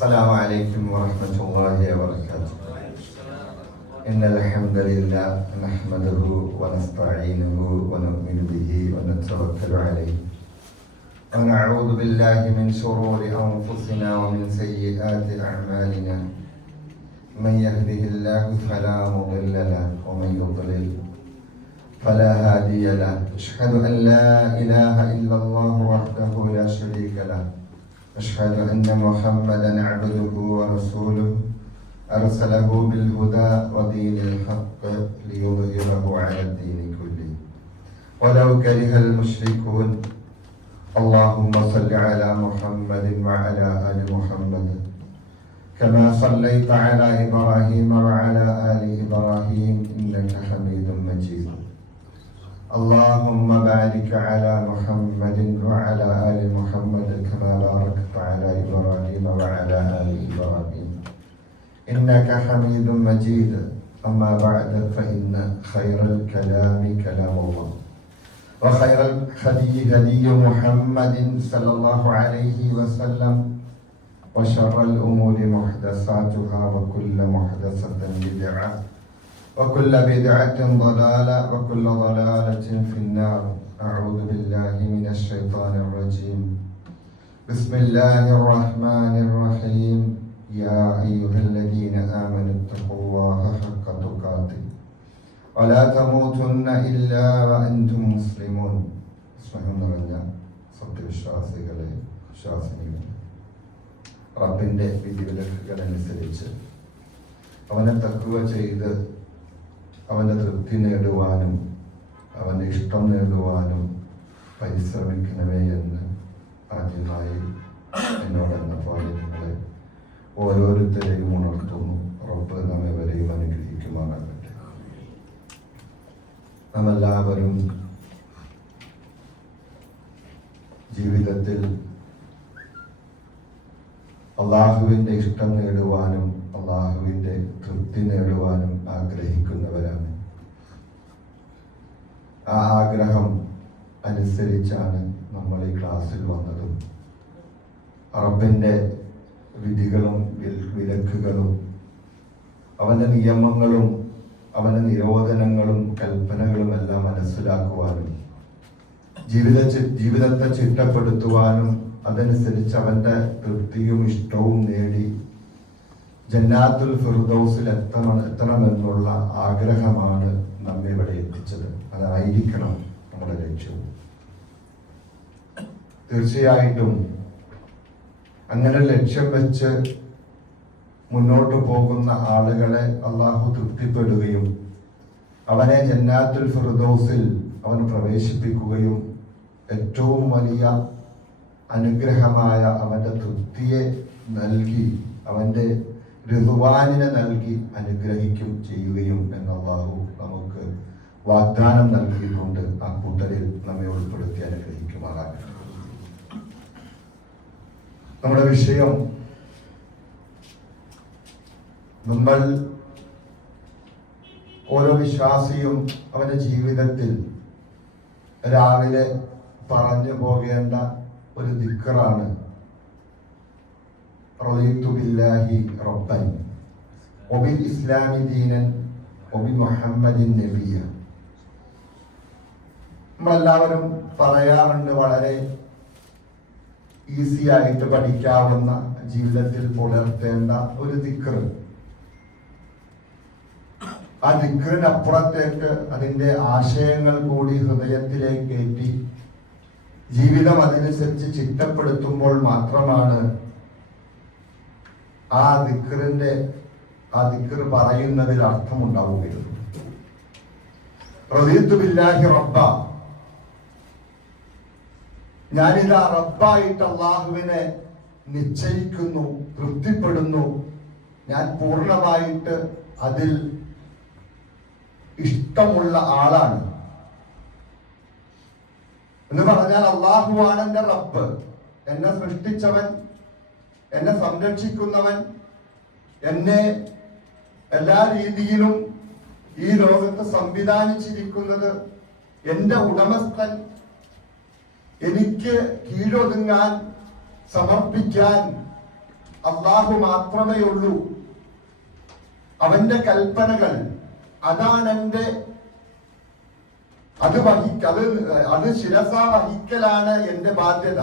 السلام عليكم ورحمة الله وبركاته. إن الحمد لله نحمده ونستعينه ونؤمن به ونتوكل عليه ونعوذ بالله من شرور أنفسنا ومن سيئات أعمالنا. من يهده الله فلا مضل له ومن يضلل فلا هادي له. أشهد أن لا إله إلا الله وحده لا شريك له. أشهد أن محمدا عبده ورسوله أرسله بالهدى ودين الحق ليظهره على الدين كله ولو كره المشركون. اللهم صل على محمد وعلى آل محمد كما صليت على إبراهيم وعلى آل إبراهيم إنك حميد مجيد. اللهم بارك على محمد وعلى آل محمد كما باركت على إبراهيم وعلى آل إبراهيم إنك حميد مجيد. أما بعد فإن خير الكلام كلام الله وخير الهدي هدي محمد صلى الله عليه وسلم وشر الأمور محدثاتها وكل محدثة بدعة وكل بدعة ضلالة وكل ضلالة في النار. أعوذ بالله من الشيطان الرجيم. بسم الله الرحمن الرحيم. يا أيها الذين آمنوا اتقوا الله حق تقاته ولا تموتن إلا وأنتم مسلمون. സ്നേഹം നിറഞ്ഞ സത്യവിശ്വാസികളെ, വിശ്വാസിനികളെ, റബ്ബിൻ്റെ വിധിവിലക്കുകളനുസരിച്ച് അവനെ തഖ്വ ചെയ്ത് അവൻ്റെ തൃപ്തി നേടുവാനും അവൻ്റെ ഇഷ്ടം നേടുവാനും പരിശ്രമിക്കണമേ എന്ന് ആദ്യമായി എന്നോടെന്ന പോലെ നിങ്ങളെ ഓരോരുത്തരെയും ഉണർത്തുന്നു. റബ്ബ് നമ്മെവരെയും അനുഗ്രഹിക്കുമാറാകട്ടെ. നാമെല്ലാവരും ജീവിതത്തിൽ അള്ളാഹുവിൻ്റെ ഇഷ്ടം നേടുവാനും അള്ളാഹുവിൻ്റെ തൃപ്തി നേടുവാനും ആഗ്രഹിക്കുന്നവരാണ്. ആ ആഗ്രഹം അനുസരിച്ചാണ് നമ്മൾ ഈ ക്ലാസ്സിൽ വന്നതും റബ്ബിൻ്റെ വിധികളും വിലക്കുകളും അവൻ്റെ നിയമങ്ങളും അവൻ്റെ നിരോധനങ്ങളും കൽപ്പനകളും എല്ലാം മനസ്സിലാക്കുവാനും ജീവിതത്തെ ചിട്ടപ്പെടുത്തുവാനും അതനുസരിച്ച് അവൻ്റെ തൃപ്തിയും ഇഷ്ടവും നേടി ജന്നാത്തുൽ ഫിർദൗസിൽ എത്തണമെന്നുള്ള ആഗ്രഹമാണ് നമ്മെ ഇവിടെ എത്തിച്ചത്. അതായിരിക്കണം നമ്മുടെ ലക്ഷ്യവും. തീർച്ചയായിട്ടും അങ്ങനെ ലക്ഷ്യം വെച്ച് മുന്നോട്ട് പോകുന്ന ആളുകളെ അള്ളാഹു തൃപ്തിപ്പെടുകയും അവനെ ജന്നാത്തുൽ ഫിർദൗസിൽ അവൻ പ്രവേശിപ്പിക്കുകയും ഏറ്റവും വലിയ അനുഗ്രഹമായ അവൻ്റെ തൃപ്തിയെ നൽകി അവൻ്റെ റിദ്വാനിനെ നൽകി അനുഗ്രഹിക്കും ചെയ്യുകയും എന്ന് അല്ലാഹു നമുക്ക് വാഗ്ദാനം നൽകിയിട്ടുണ്ട്. ആ കൂട്ടരിൽ നമ്മെ ഉൾപ്പെടുത്തി അനുഗ്രഹിക്കുമാറാകട്ടെ. നമ്മുടെ വിഷയം, നമ്മൾ ഓരോ വിശ്വാസിയും അവന്റെ ജീവിതത്തിൽ രാവിലെ പറഞ്ഞു പോകേണ്ട ഒരു ദിക്റാണ് റളിതു ബില്ലാഹി റബ്ബൻ വബിൽ ഇസ്ലാമി ദീനൻ വബി മുഹമ്മദിൻ നബിയ. നമ്മളെല്ലാവരും പറയാറുണ്ട്, വളരെ ഈസി ആയിട്ട് പഠിക്കാവുന്ന, ജീവിതത്തിൽ പുലർത്തേണ്ട ഒരു ദിക്ർ. ആ ദിക്റിനപ്പുറത്തേക്ക് അതിൻ്റെ ആശയങ്ങൾ കൂടി ഹൃദയത്തിലേക്ക് കയറ്റി ജീവിതം അതനുസരിച്ച് ചിട്ടപ്പെടുത്തുമ്പോൾ മാത്രമാണ് ആ ദിക്ർ പറയുന്നതിൽ അർത്ഥമുണ്ടാവുകയുള്ളൂ. റളിതു ബില്ലാഹി റബ്ബ, ഞാനിതാ റബ്ബായിട്ട് അള്ളാഹുവിനെ നിശ്ചയിക്കുന്നു, തൃപ്തിപ്പെടുന്നു, ഞാൻ പൂർണ്ണമായിട്ട് അതിൽ ഇഷ്ടമുള്ള ആളാണ് എന്ന് പറഞ്ഞാൽ അള്ളാഹുവാണ് എൻ്റെ റബ്ബ്, എന്നെ സൃഷ്ടിച്ചവൻ, എന്നെ സംരക്ഷിക്കുന്നവൻ, എന്നെ എല്ലാ രീതിയിലും ഈ ലോകത്ത് സംവിധാനിച്ചിരിക്കുന്നത് എൻ്റെ ഉടമസ്ഥൻ, എനിക്ക് കീഴൊതുങ്ങാൻ, സമർപ്പിക്കാൻ അള്ളാഹു മാത്രമേ ഉള്ളൂ. അവന്റെ കൽപ്പനകൾ അതാണ് അത് ശിരസ വഹിക്കലാണ് എന്റെ ബാധ്യത.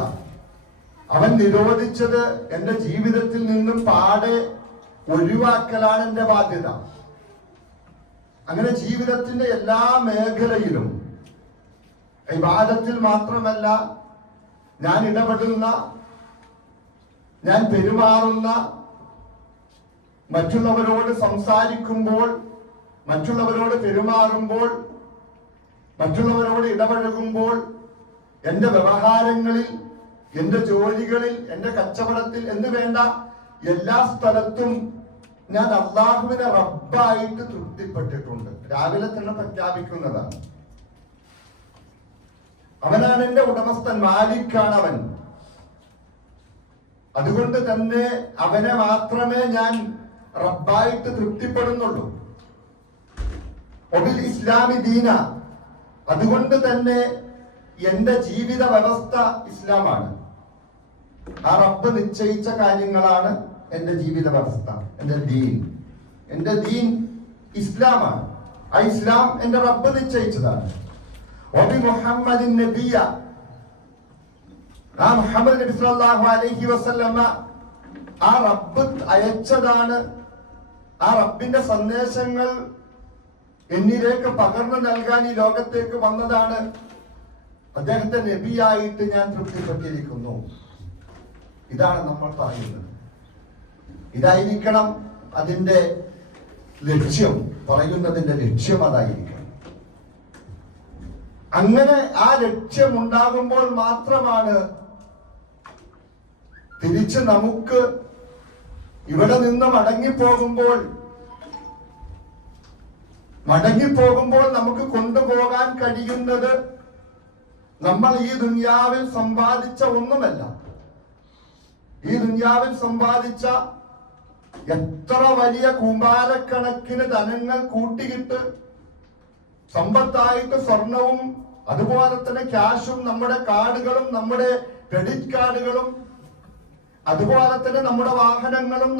അവൻ നിരോധിച്ചത് എന്റെ ജീവിതത്തിൽ നിന്നും പാടെ ഒഴിവാക്കലാണ് എന്റെ ബാധ്യത. അങ്ങനെ ജീവിതത്തിന്റെ എല്ലാ മേഖലയിലും ഇബാദത്തിൽ മാത്രമല്ല, ഞാൻ ഇടപെടുന്ന, ഞാൻ പെരുമാറുന്ന, മറ്റുള്ളവരോട് സംസാരിക്കുമ്പോൾ, മറ്റുള്ളവരോട് പെരുമാറുമ്പോൾ, മറ്റുള്ളവരോട് ഇടപഴകുമ്പോൾ, എന്റെ വ്യവഹാരങ്ങളിൽ, എന്റെ ജോലികളിൽ, എന്റെ കച്ചവടത്തിൽ എന്ന് വേണ്ട എല്ലാ സ്ഥലത്തും ഞാൻ അള്ളാഹുവിനെ റബ്ബായിട്ട് തൃപ്തിപ്പെട്ടിട്ടുണ്ട്. രാവിലെ തന്നെ പ്രഖ്യാപിക്കുന്നതാണ്. അവനാണ് എന്റെ ഉടമസ്ഥൻ, മാലിക്കാണ് അവൻ. അതുകൊണ്ട് തന്നെ അവനെ മാത്രമേ ഞാൻ റബ്ബായിട്ട് തൃപ്തിപ്പെടുന്നുള്ളൂ. ഒബിൽ ഇസ്ലാമി ദീന, അതുകൊണ്ട് തന്നെ എന്റെ ജീവിത വ്യവസ്ഥ ഇസ്ലാമാണ്. ആ റബ്ബ് നിശ്ചയിച്ച കാര്യങ്ങളാണ് എന്റെ ജീവിത വ്യവസ്ഥ, എന്റെ ദീൻ ഇസ്ലാമാണ്. ആ ഇസ്ലാം എന്റെ റബ്ബ് നിശ്ചയിച്ചതാണ്. ഒബി മുഹമ്മദിൻ നബിയ, ആ മുഹമ്മദ് നബി സല്ലല്ലാഹു അലൈഹി വസല്ലമ ആ റബ്ബ് അയച്ചതാണ്. ആ റബ്ബിന്റെ സന്ദേശങ്ങൾ എന്നിലേക്ക് പകർന്നു നൽകാൻ ഈ ലോകത്തേക്ക് വന്നതാണ്. അദ്ദേഹത്തെ നബിയായിട്ട് ഞാൻ തൃപ്തിപ്പെട്ടിരിക്കുന്നു. ഇതാണ് നമ്മൾ പറയുന്നത്. ഇതായിരിക്കണം അതിന്റെ ലക്ഷ്യം, പറയുന്നതിന്റെ ലക്ഷ്യം അതായിരിക്കണം. അങ്ങനെ ആ ലക്ഷ്യം ഉണ്ടാകുമ്പോൾ മാത്രമാണ് തിരിച്ച് നമുക്ക് ഇവിടെ നിന്ന് മടങ്ങിപ്പോകുമ്പോൾ നമുക്ക് കൊണ്ടുപോകാൻ കഴിയുന്നത് നമ്മൾ ഈ ദുനിയാവിൽ സമ്പാദിച്ച ഒന്നുമല്ല. ഈ ദുനിയാവിൽ സമ്പാദിച്ച എത്ര വലിയ കൂമ്പാരക്കണക്കിന് ധനങ്ങൾ കൂട്ടിയിട്ട് സമ്പത്തായിട്ട് സ്വർണവും അതുപോലെ തന്നെ ക്യാഷും, നമ്മുടെ കാർഡുകളും, നമ്മുടെ ക്രെഡിറ്റ് കാർഡുകളും, അതുപോലെ തന്നെ നമ്മുടെ വാഹനങ്ങളും,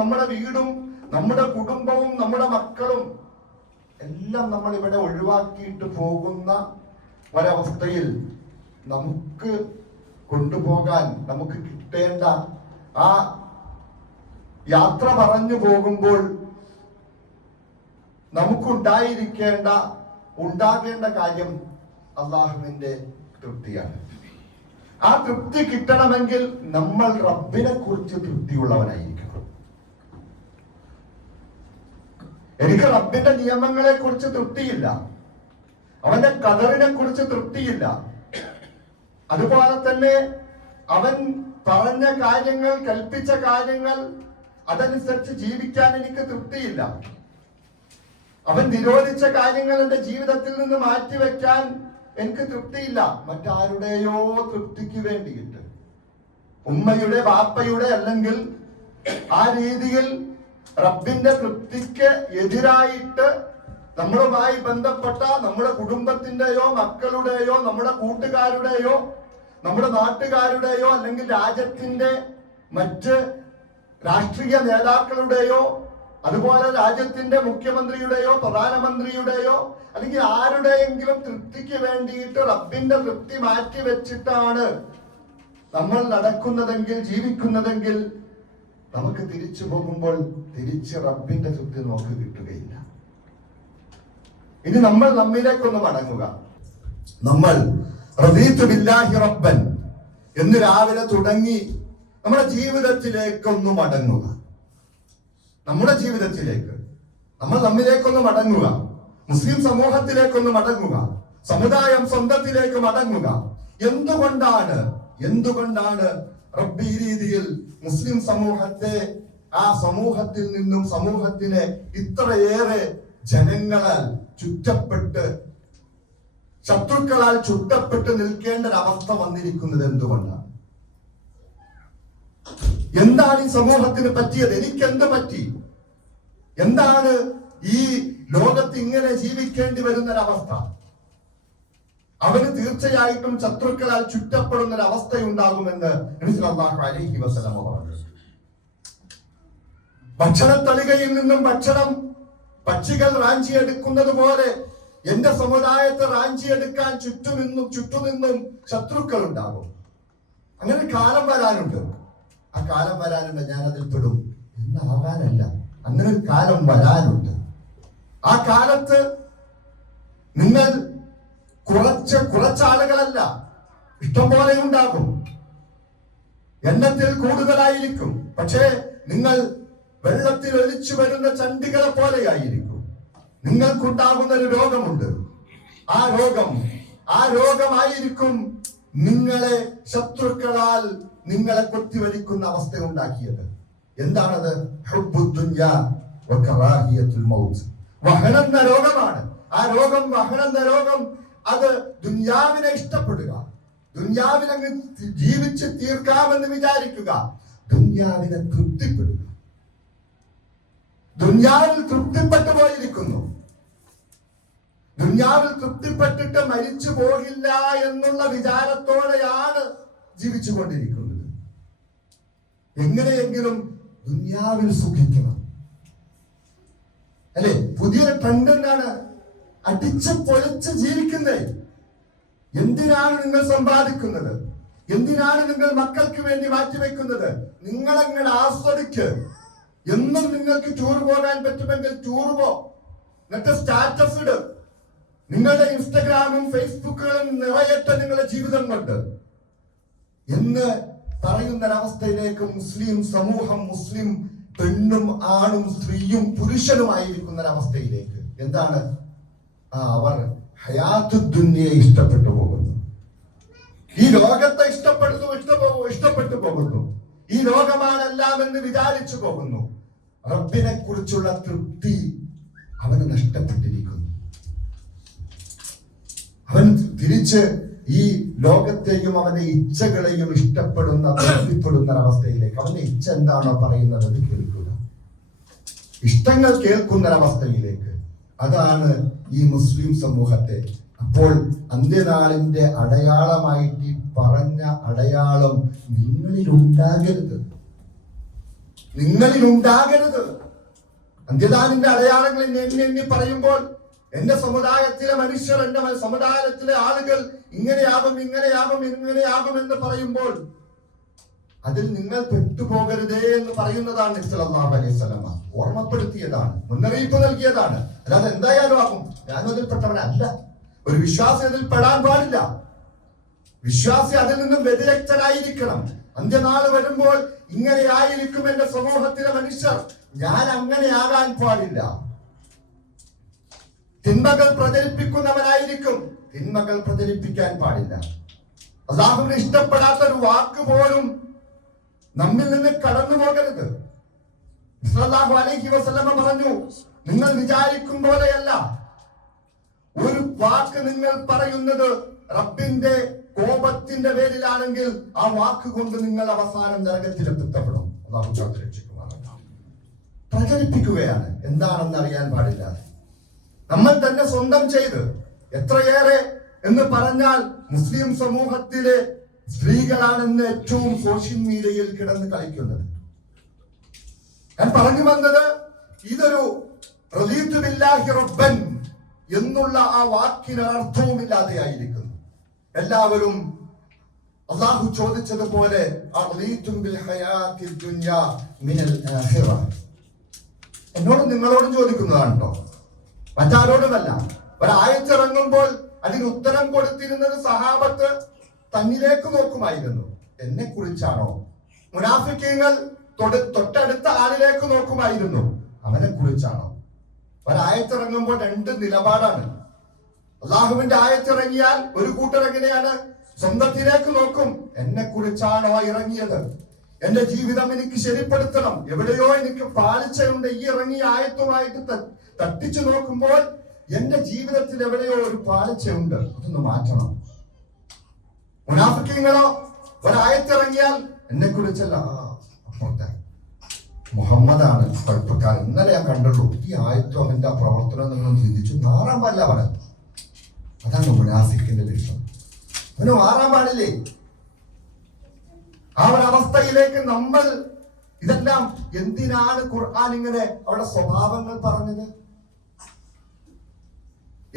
നമ്മുടെ വീടും, നമ്മുടെ കുടുംബവും, നമ്മുടെ മക്കളും എല്ലാം നമ്മൾ ഇവിടെ ഒഴിവാക്കിയിട്ട് പോകുന്ന ഒരവസ്ഥയിൽ നമുക്ക് കൊണ്ടുപോകാൻ, നമുക്ക് കിട്ടേണ്ട ആ യാത്ര പറഞ്ഞു പോകുമ്പോൾ ഉണ്ടാകേണ്ട കാര്യം അള്ളാഹുവിന്റെ തൃപ്തിയാണ്. ആ തൃപ്തി കിട്ടണമെങ്കിൽ നമ്മൾ റബ്ബിനെ കുറിച്ച് തൃപ്തിയുള്ളവനായിരിക്കണം. എനിക്ക് റബ്ബിന്റെ നിയമങ്ങളെ കുറിച്ച് തൃപ്തിയില്ല, അവന്റെ ഖദറിനെ കുറിച്ച് തൃപ്തിയില്ല, അതുപോലെ തന്നെ അവൻ പറഞ്ഞ കാര്യങ്ങൾ, കൽപ്പിച്ച കാര്യങ്ങൾ അതനുസരിച്ച് ജീവിക്കാൻ എനിക്ക് തൃപ്തിയില്ല. അവൻ നിരോധിച്ച കാര്യങ്ങൾ എന്റെ ജീവിതത്തിൽ നിന്ന് മാറ്റിവെക്കാൻ എനിക്ക് തൃപ്തിയില്ല. മറ്റാരുടെയോ തൃപ്തിക്ക് വേണ്ടിയിട്ട്, ഉമ്മയുടെ, ബാപ്പയുടെ, അല്ലെങ്കിൽ ആ രീതിയിൽ റബ്ബിന്റെ തൃപ്തിക്ക് എതിരായിട്ട് നമ്മളുമായി ബന്ധപ്പെട്ട നമ്മുടെ കുടുംബത്തിന്റെയോ, മക്കളുടെയോ, നമ്മുടെ കൂട്ടുകാരുടെയോ, നമ്മുടെ നാട്ടുകാരുടെയോ, അല്ലെങ്കിൽ രാജ്യത്തിന്റെ മറ്റ് രാഷ്ട്രീയ നേതാക്കളുടെയോ, അതുപോലെ രാജ്യത്തിന്റെ മുഖ്യമന്ത്രിയുടെയോ, പ്രധാനമന്ത്രിയുടെയോ, അല്ലെങ്കിൽ ആരുടെയെങ്കിലും തൃപ്തിക്ക് വേണ്ടിയിട്ട് റബ്ബിന്റെ തൃപ്തി മാറ്റി വെച്ചിട്ടാണ് നമ്മൾ നടക്കുന്നതെങ്കിൽ, ജീവിക്കുന്നതെങ്കിൽ, നമുക്ക് തിരിച്ചു പോകുമ്പോൾ തിരിച്ച് റബ്ബിന്റെ തൃപ്തി നമുക്ക് കിട്ടുകയില്ല. ഇനി നമ്മൾ നമ്മിലേക്കൊന്ന് മടങ്ങുക. നമ്മൾ റദീതു ബില്ലാഹി റബ്ബൻ എന്ന് രാവിലെ തുടങ്ങി നമ്മുടെ ജീവിതത്തിലേക്കൊന്ന് മടങ്ങുക. നമ്മുടെ ജീവിതത്തിലേക്ക് നമ്മൾ നമ്മിലേക്കൊന്ന് മടങ്ങുക. മുസ്ലിം സമൂഹത്തിലേക്കൊന്ന് മടങ്ങുക. സമുദായം, സ്വന്തത്തിലേക്ക് മടങ്ങുക. എന്തുകൊണ്ടാണ് റബ്ബ് ഈ രീതിയിൽ മുസ്ലിം സമൂഹത്തെ, ആ സമൂഹത്തിൽ നിന്നും സമൂഹത്തിനെ ഇത്രയേറെ ജനങ്ങളാൽ ചുറ്റപ്പെട്ട്, ശത്രുക്കളാൽ ചുറ്റപ്പെട്ട് നിൽക്കേണ്ട ഒരവസ്ഥ വന്നിരിക്കുന്നത്? എന്തുകൊണ്ടാണ്? എന്താണ് ഈ സമൂഹത്തിന് പറ്റിയത്? എനിക്കെന്ത് പറ്റി? എന്താണ് ഈ ലോകത്ത് ഇങ്ങനെ ജീവിക്കേണ്ടി വരുന്നൊരവസ്ഥ? അവന് തീർച്ചയായിട്ടും ശത്രുക്കളാൽ ചുറ്റപ്പെടുന്ന ഒരു അവസ്ഥയുണ്ടാകുമെന്ന് നബി സല്ലല്ലാഹു അലൈഹി വസല്ലം പറഞ്ഞു. ഭക്ഷണത്തളികയിൽ നിന്നും ഭക്ഷണം പക്ഷികൾ റാഞ്ചിയെടുക്കുന്നത് പോലെ എന്റെ സമുദായത്തെ റാഞ്ചിയെടുക്കാൻ ചുറ്റുനിന്നും ശത്രുക്കൾ ഉണ്ടാകും. അങ്ങനെ കാലം വരാനുണ്ട്. ആ കാലം വരാനുണ്ട്, ഞാൻ അതിൽ പെടും എന്നാകാനല്ല, അങ്ങനെ ഒരു കാലം വരാനുണ്ട്. ആ കാലത്ത് നിങ്ങൾ കുറച്ചാളുകളല്ല, ഇഷ്ടംപോലെ ഉണ്ടാകും, എണ്ണത്തിൽ കൂടുതലായിരിക്കും. പക്ഷേ നിങ്ങൾ വെള്ളത്തിൽ ഒലിച്ചു വരുന്ന ചണ്ടികളെ പോലെയായിരിക്കും. നിങ്ങൾക്കുണ്ടാകുന്ന ഒരു രോഗമുണ്ട്. ആ രോഗമായിരിക്കും നിങ്ങളെ ശത്രുക്കളാൽ നിങ്ങളെ കൊത്തിവലിക്കുന്ന അവസ്ഥ ഉണ്ടാക്കിയത്. എന്താണത്? വഹനെന്ന രോഗമാണ്. ആ വഹനെന്ന രോഗം അത് ദുനിയാവിനെ ഇഷ്ടപ്പെടുക, ദുനിയാവിനെ ജീവിച്ച് തീർക്കാമെന്ന് വിചാരിക്കുക, ദുനിയാവിനെ തൃപ്തിപ്പെടുക. ദുനിയാവിൽ തൃപ്തിപ്പെട്ടു പോയിരിക്കുന്നു. ദുനിയാവിൽ തൃപ്തിപ്പെട്ടിട്ട് മരിച്ചു പോകില്ല എന്നുള്ള വിചാരത്തോടെയാണ് ജീവിച്ചുകൊണ്ടിരിക്കുന്നത്. എങ്ങനെയെങ്കിലും ദുനിയാവിൽ സുഖിക്കണം, അല്ലെ? പുതിയൊരു ട്രെൻഡ് എന്താണ്? അടിച്ച് പൊളിച്ച് ജീവിക്കുന്നത്. എന്തിനാണ് നിങ്ങൾ സമ്പാദിക്കുന്നത്? എന്തിനാണ് നിങ്ങൾ മക്കൾക്ക് വേണ്ടി മാറ്റിവെക്കുന്നത്? നിങ്ങളെങ്ങനെ ആസ്വദിക്ക്. എന്നും നിങ്ങൾക്ക് ടൂർ പോകാൻ പറ്റുമെങ്കിൽ ടൂർ പോ, എന്നിട്ട് സ്റ്റാറ്റസ് ഇട്. നിങ്ങളുടെ ഇൻസ്റ്റഗ്രാമും ഫേസ്ബുക്കുകളും നിറയട്ടെ നിങ്ങളുടെ ജീവിതം കൊണ്ട് എന്ന് പറയുന്നൊരവസ്ഥയിലേക്ക് മുസ്ലിം സമൂഹം, മുസ്ലിം പെണ്ണും ആണും സ്ത്രീയും പുരുഷനുമായിരിക്കുന്ന ഒരവസ്ഥയിലേക്ക്. എന്താണ്? അവർ ഹയാത്തു ദുനിയയെ ഇഷ്ടപ്പെട്ടു പോകുന്നു. ഈ ലോകത്തെ ഇഷ്ടപ്പെട്ടു പോകുന്നു. ഈ ലോകമാണ് എല്ലാം എന്ന് വിചാരിച്ചു പോകുന്നു. റബ്ബിനെ കുറിച്ചുള്ള തൃപ്തി അവന് നഷ്ടപ്പെട്ടിരിക്കുന്നു. അവൻ തിരിച്ച് ഈ ലോകത്തെയും അവന്റെ ഇച്ഛകളെയും തൃപ്തിപ്പെടുന്ന അവസ്ഥയിലേക്ക്, അവന്റെ ഇച്ഛ എന്താണോ പറയുന്നത് അത് കേൾക്കുക, ഇഷ്ടങ്ങൾ കേൾക്കുന്നൊരവസ്ഥയിലേക്ക്. അതാണ് ഈ മുസ്ലിം സമൂഹത്തെ. അപ്പോൾ അന്ത്യനാളിന്റെ അടയാളമായിട്ട് പറഞ്ഞ അടയാളം നിങ്ങളിലുണ്ടാകരുത്. അന്ത്യനാളിന്റെ അടയാളങ്ങൾ എണ്ണി പറയുമ്പോൾ എന്റെ സമുദായത്തിലെ മനുഷ്യർ, എന്റെ സമുദായത്തിലെ ആളുകൾ ഇങ്ങനെയാകും എന്ന് പറയുമ്പോൾ അതിൽ നിങ്ങൾ പെട്ടുപോകരുതേ എന്ന് പറയുന്നതാണ് നബി സല്ലല്ലാഹു അലൈഹി വസല്ലം. ഓർമ്മപ്പെടുത്തിയതാണ്, മുന്നറിയിപ്പ് നൽകിയതാണ്. അല്ലാതെ എന്തായാലും ആകും, ഞാൻ അതിൽപ്പെട്ടവനല്ല. ഒരു വിശ്വാസി അതിൽ പെടാൻ പാടില്ല. വിശ്വാസി അതിൽ നിന്നും വ്യതിരക്തനായിരിക്കണം. അന്ത്യനാൾ വരുമ്പോൾ ഇങ്ങനെയായിരിക്കും എന്റെ സമൂഹത്തിലെ മനുഷ്യർ, ഞാൻ അങ്ങനെയാകാൻ പാടില്ല. തിന്മകൾ പ്രചരിപ്പിക്കുന്നവനായിരിക്കും, തിന്മകൾ പ്രചരിപ്പിക്കാൻ പാടില്ല. അല്ലാഹുവിന് ഇഷ്ടപ്പെടാത്ത ഒരു വാക്ക് പോലും നമ്മിൽ നിന്ന് കടന്നു പോകരുത്. സല്ലല്ലാഹു അലൈഹി വസല്ലം പറഞ്ഞു, നിങ്ങൾ വിചാരിക്കും പോലെയല്ല. ഒരു വാക്ക് നിങ്ങൾ പറയുന്നത് റബ്ബിന്റെ കോപത്തിന്റെ പേരിലാണെങ്കിൽ ആ വാക്ക് കൊണ്ട് നിങ്ങൾ അവസാനം നരകത്തിലെത്തപ്പെടും. അല്ലാഹു രക്ഷിക്കുമാറാകട്ടെ. പ്രചരിപ്പിക്കുകയാണ്, എന്താണെന്ന് അറിയാൻ പാടില്ല. നമ്മൾ തന്നെ സ്വന്തം ചെയ്ത് എത്രയേറെ എന്ന് പറഞ്ഞാൽ മുസ്ലിം സമൂഹത്തിലെ സ്ത്രീകളാണെന്ന് ഏറ്റവും സോഷ്യൽ മീഡിയയിൽ കിടന്ന് കളിക്കുന്നത്. ഞാൻ പറഞ്ഞു വന്നത്, ഇതൊരു റളീതു ബില്ലാഹി റബ്ബൻ എന്നുള്ള ആ വാക്കിന് അർത്ഥവുമില്ലാതെയായിരിക്കുന്നു. എല്ലാവരും അല്ലാഹു ചോദിച്ചതുപോലെ എന്നോടും നിങ്ങളോടും ചോദിക്കുന്നതാണ് കേട്ടോ, മറ്റാരോടുമല്ല. ഒരായത്തിറങ്ങുമ്പോൾ അതിന് ഉത്തരം കൊടുത്തിരുന്നത് സഹാബത്ത് തന്നിലേക്ക് നോക്കുമായിരുന്നു. എന്നെ കുറിച്ചാണോ? മുനാഫിക്കീങ്ങൾ തൊട്ടടുത്ത ആളിലേക്ക് നോക്കുമായിരുന്നു, അവനെ കുറിച്ചാണോ? ഒരായത്തിറങ്ങുമ്പോൾ രണ്ട് നിലപാടാണ്. അള്ളാഹുവിന്റെ ആയത്തിറങ്ങിയാൽ ഒരു കൂട്ടർ എങ്ങനെയാണ്? സ്വന്തത്തിലേക്ക് നോക്കും, എന്നെ കുറിച്ചാണോ ഇറങ്ങിയത്? എന്റെ ജീവിതം എനിക്ക് ശരിപ്പെടുത്തണം, എവിടെയോ എനിക്ക് പാളിച്ചയുണ്ട്. ഈ ഇറങ്ങിയ ആയത്തുമായിട്ട് തട്ടിച്ചു നോക്കുമ്പോൾ എന്റെ ജീവിതത്തിൽ എവിടെയോ ഒരു പാളിച്ചയുണ്ട്, അതൊന്ന് മാറ്റണം. മുനാഫിക്കീങ്ങളോ ഒരായത്തിറങ്ങിയാൽ എന്നെ കുറിച്ചല്ല, അപ്പുറത്തെ മുഹമ്മദാണ് കുഴപ്പക്കാരൻ. ഇന്നലെ ഞാൻ കണ്ടുള്ളൂ, ഈ ആയത്തും അവന്റെ പ്രവർത്തനം നിങ്ങൾ ചിന്തിച്ചു, മാറാൻ പാടില്ല അവന്. അതാണ് മുനാഫിക്കിന്റെ ലക്ഷ്യം. അവന് മാറാൻ പാടില്ലേ? ആ ഒരവസ്ഥയിലേക്ക് നമ്മൾ ഇതെല്ലാം എന്തിനാണ് ഖുർആൻ ഇങ്ങനെ അവരുടെ സ്വഭാവങ്ങൾ പറഞ്ഞത്?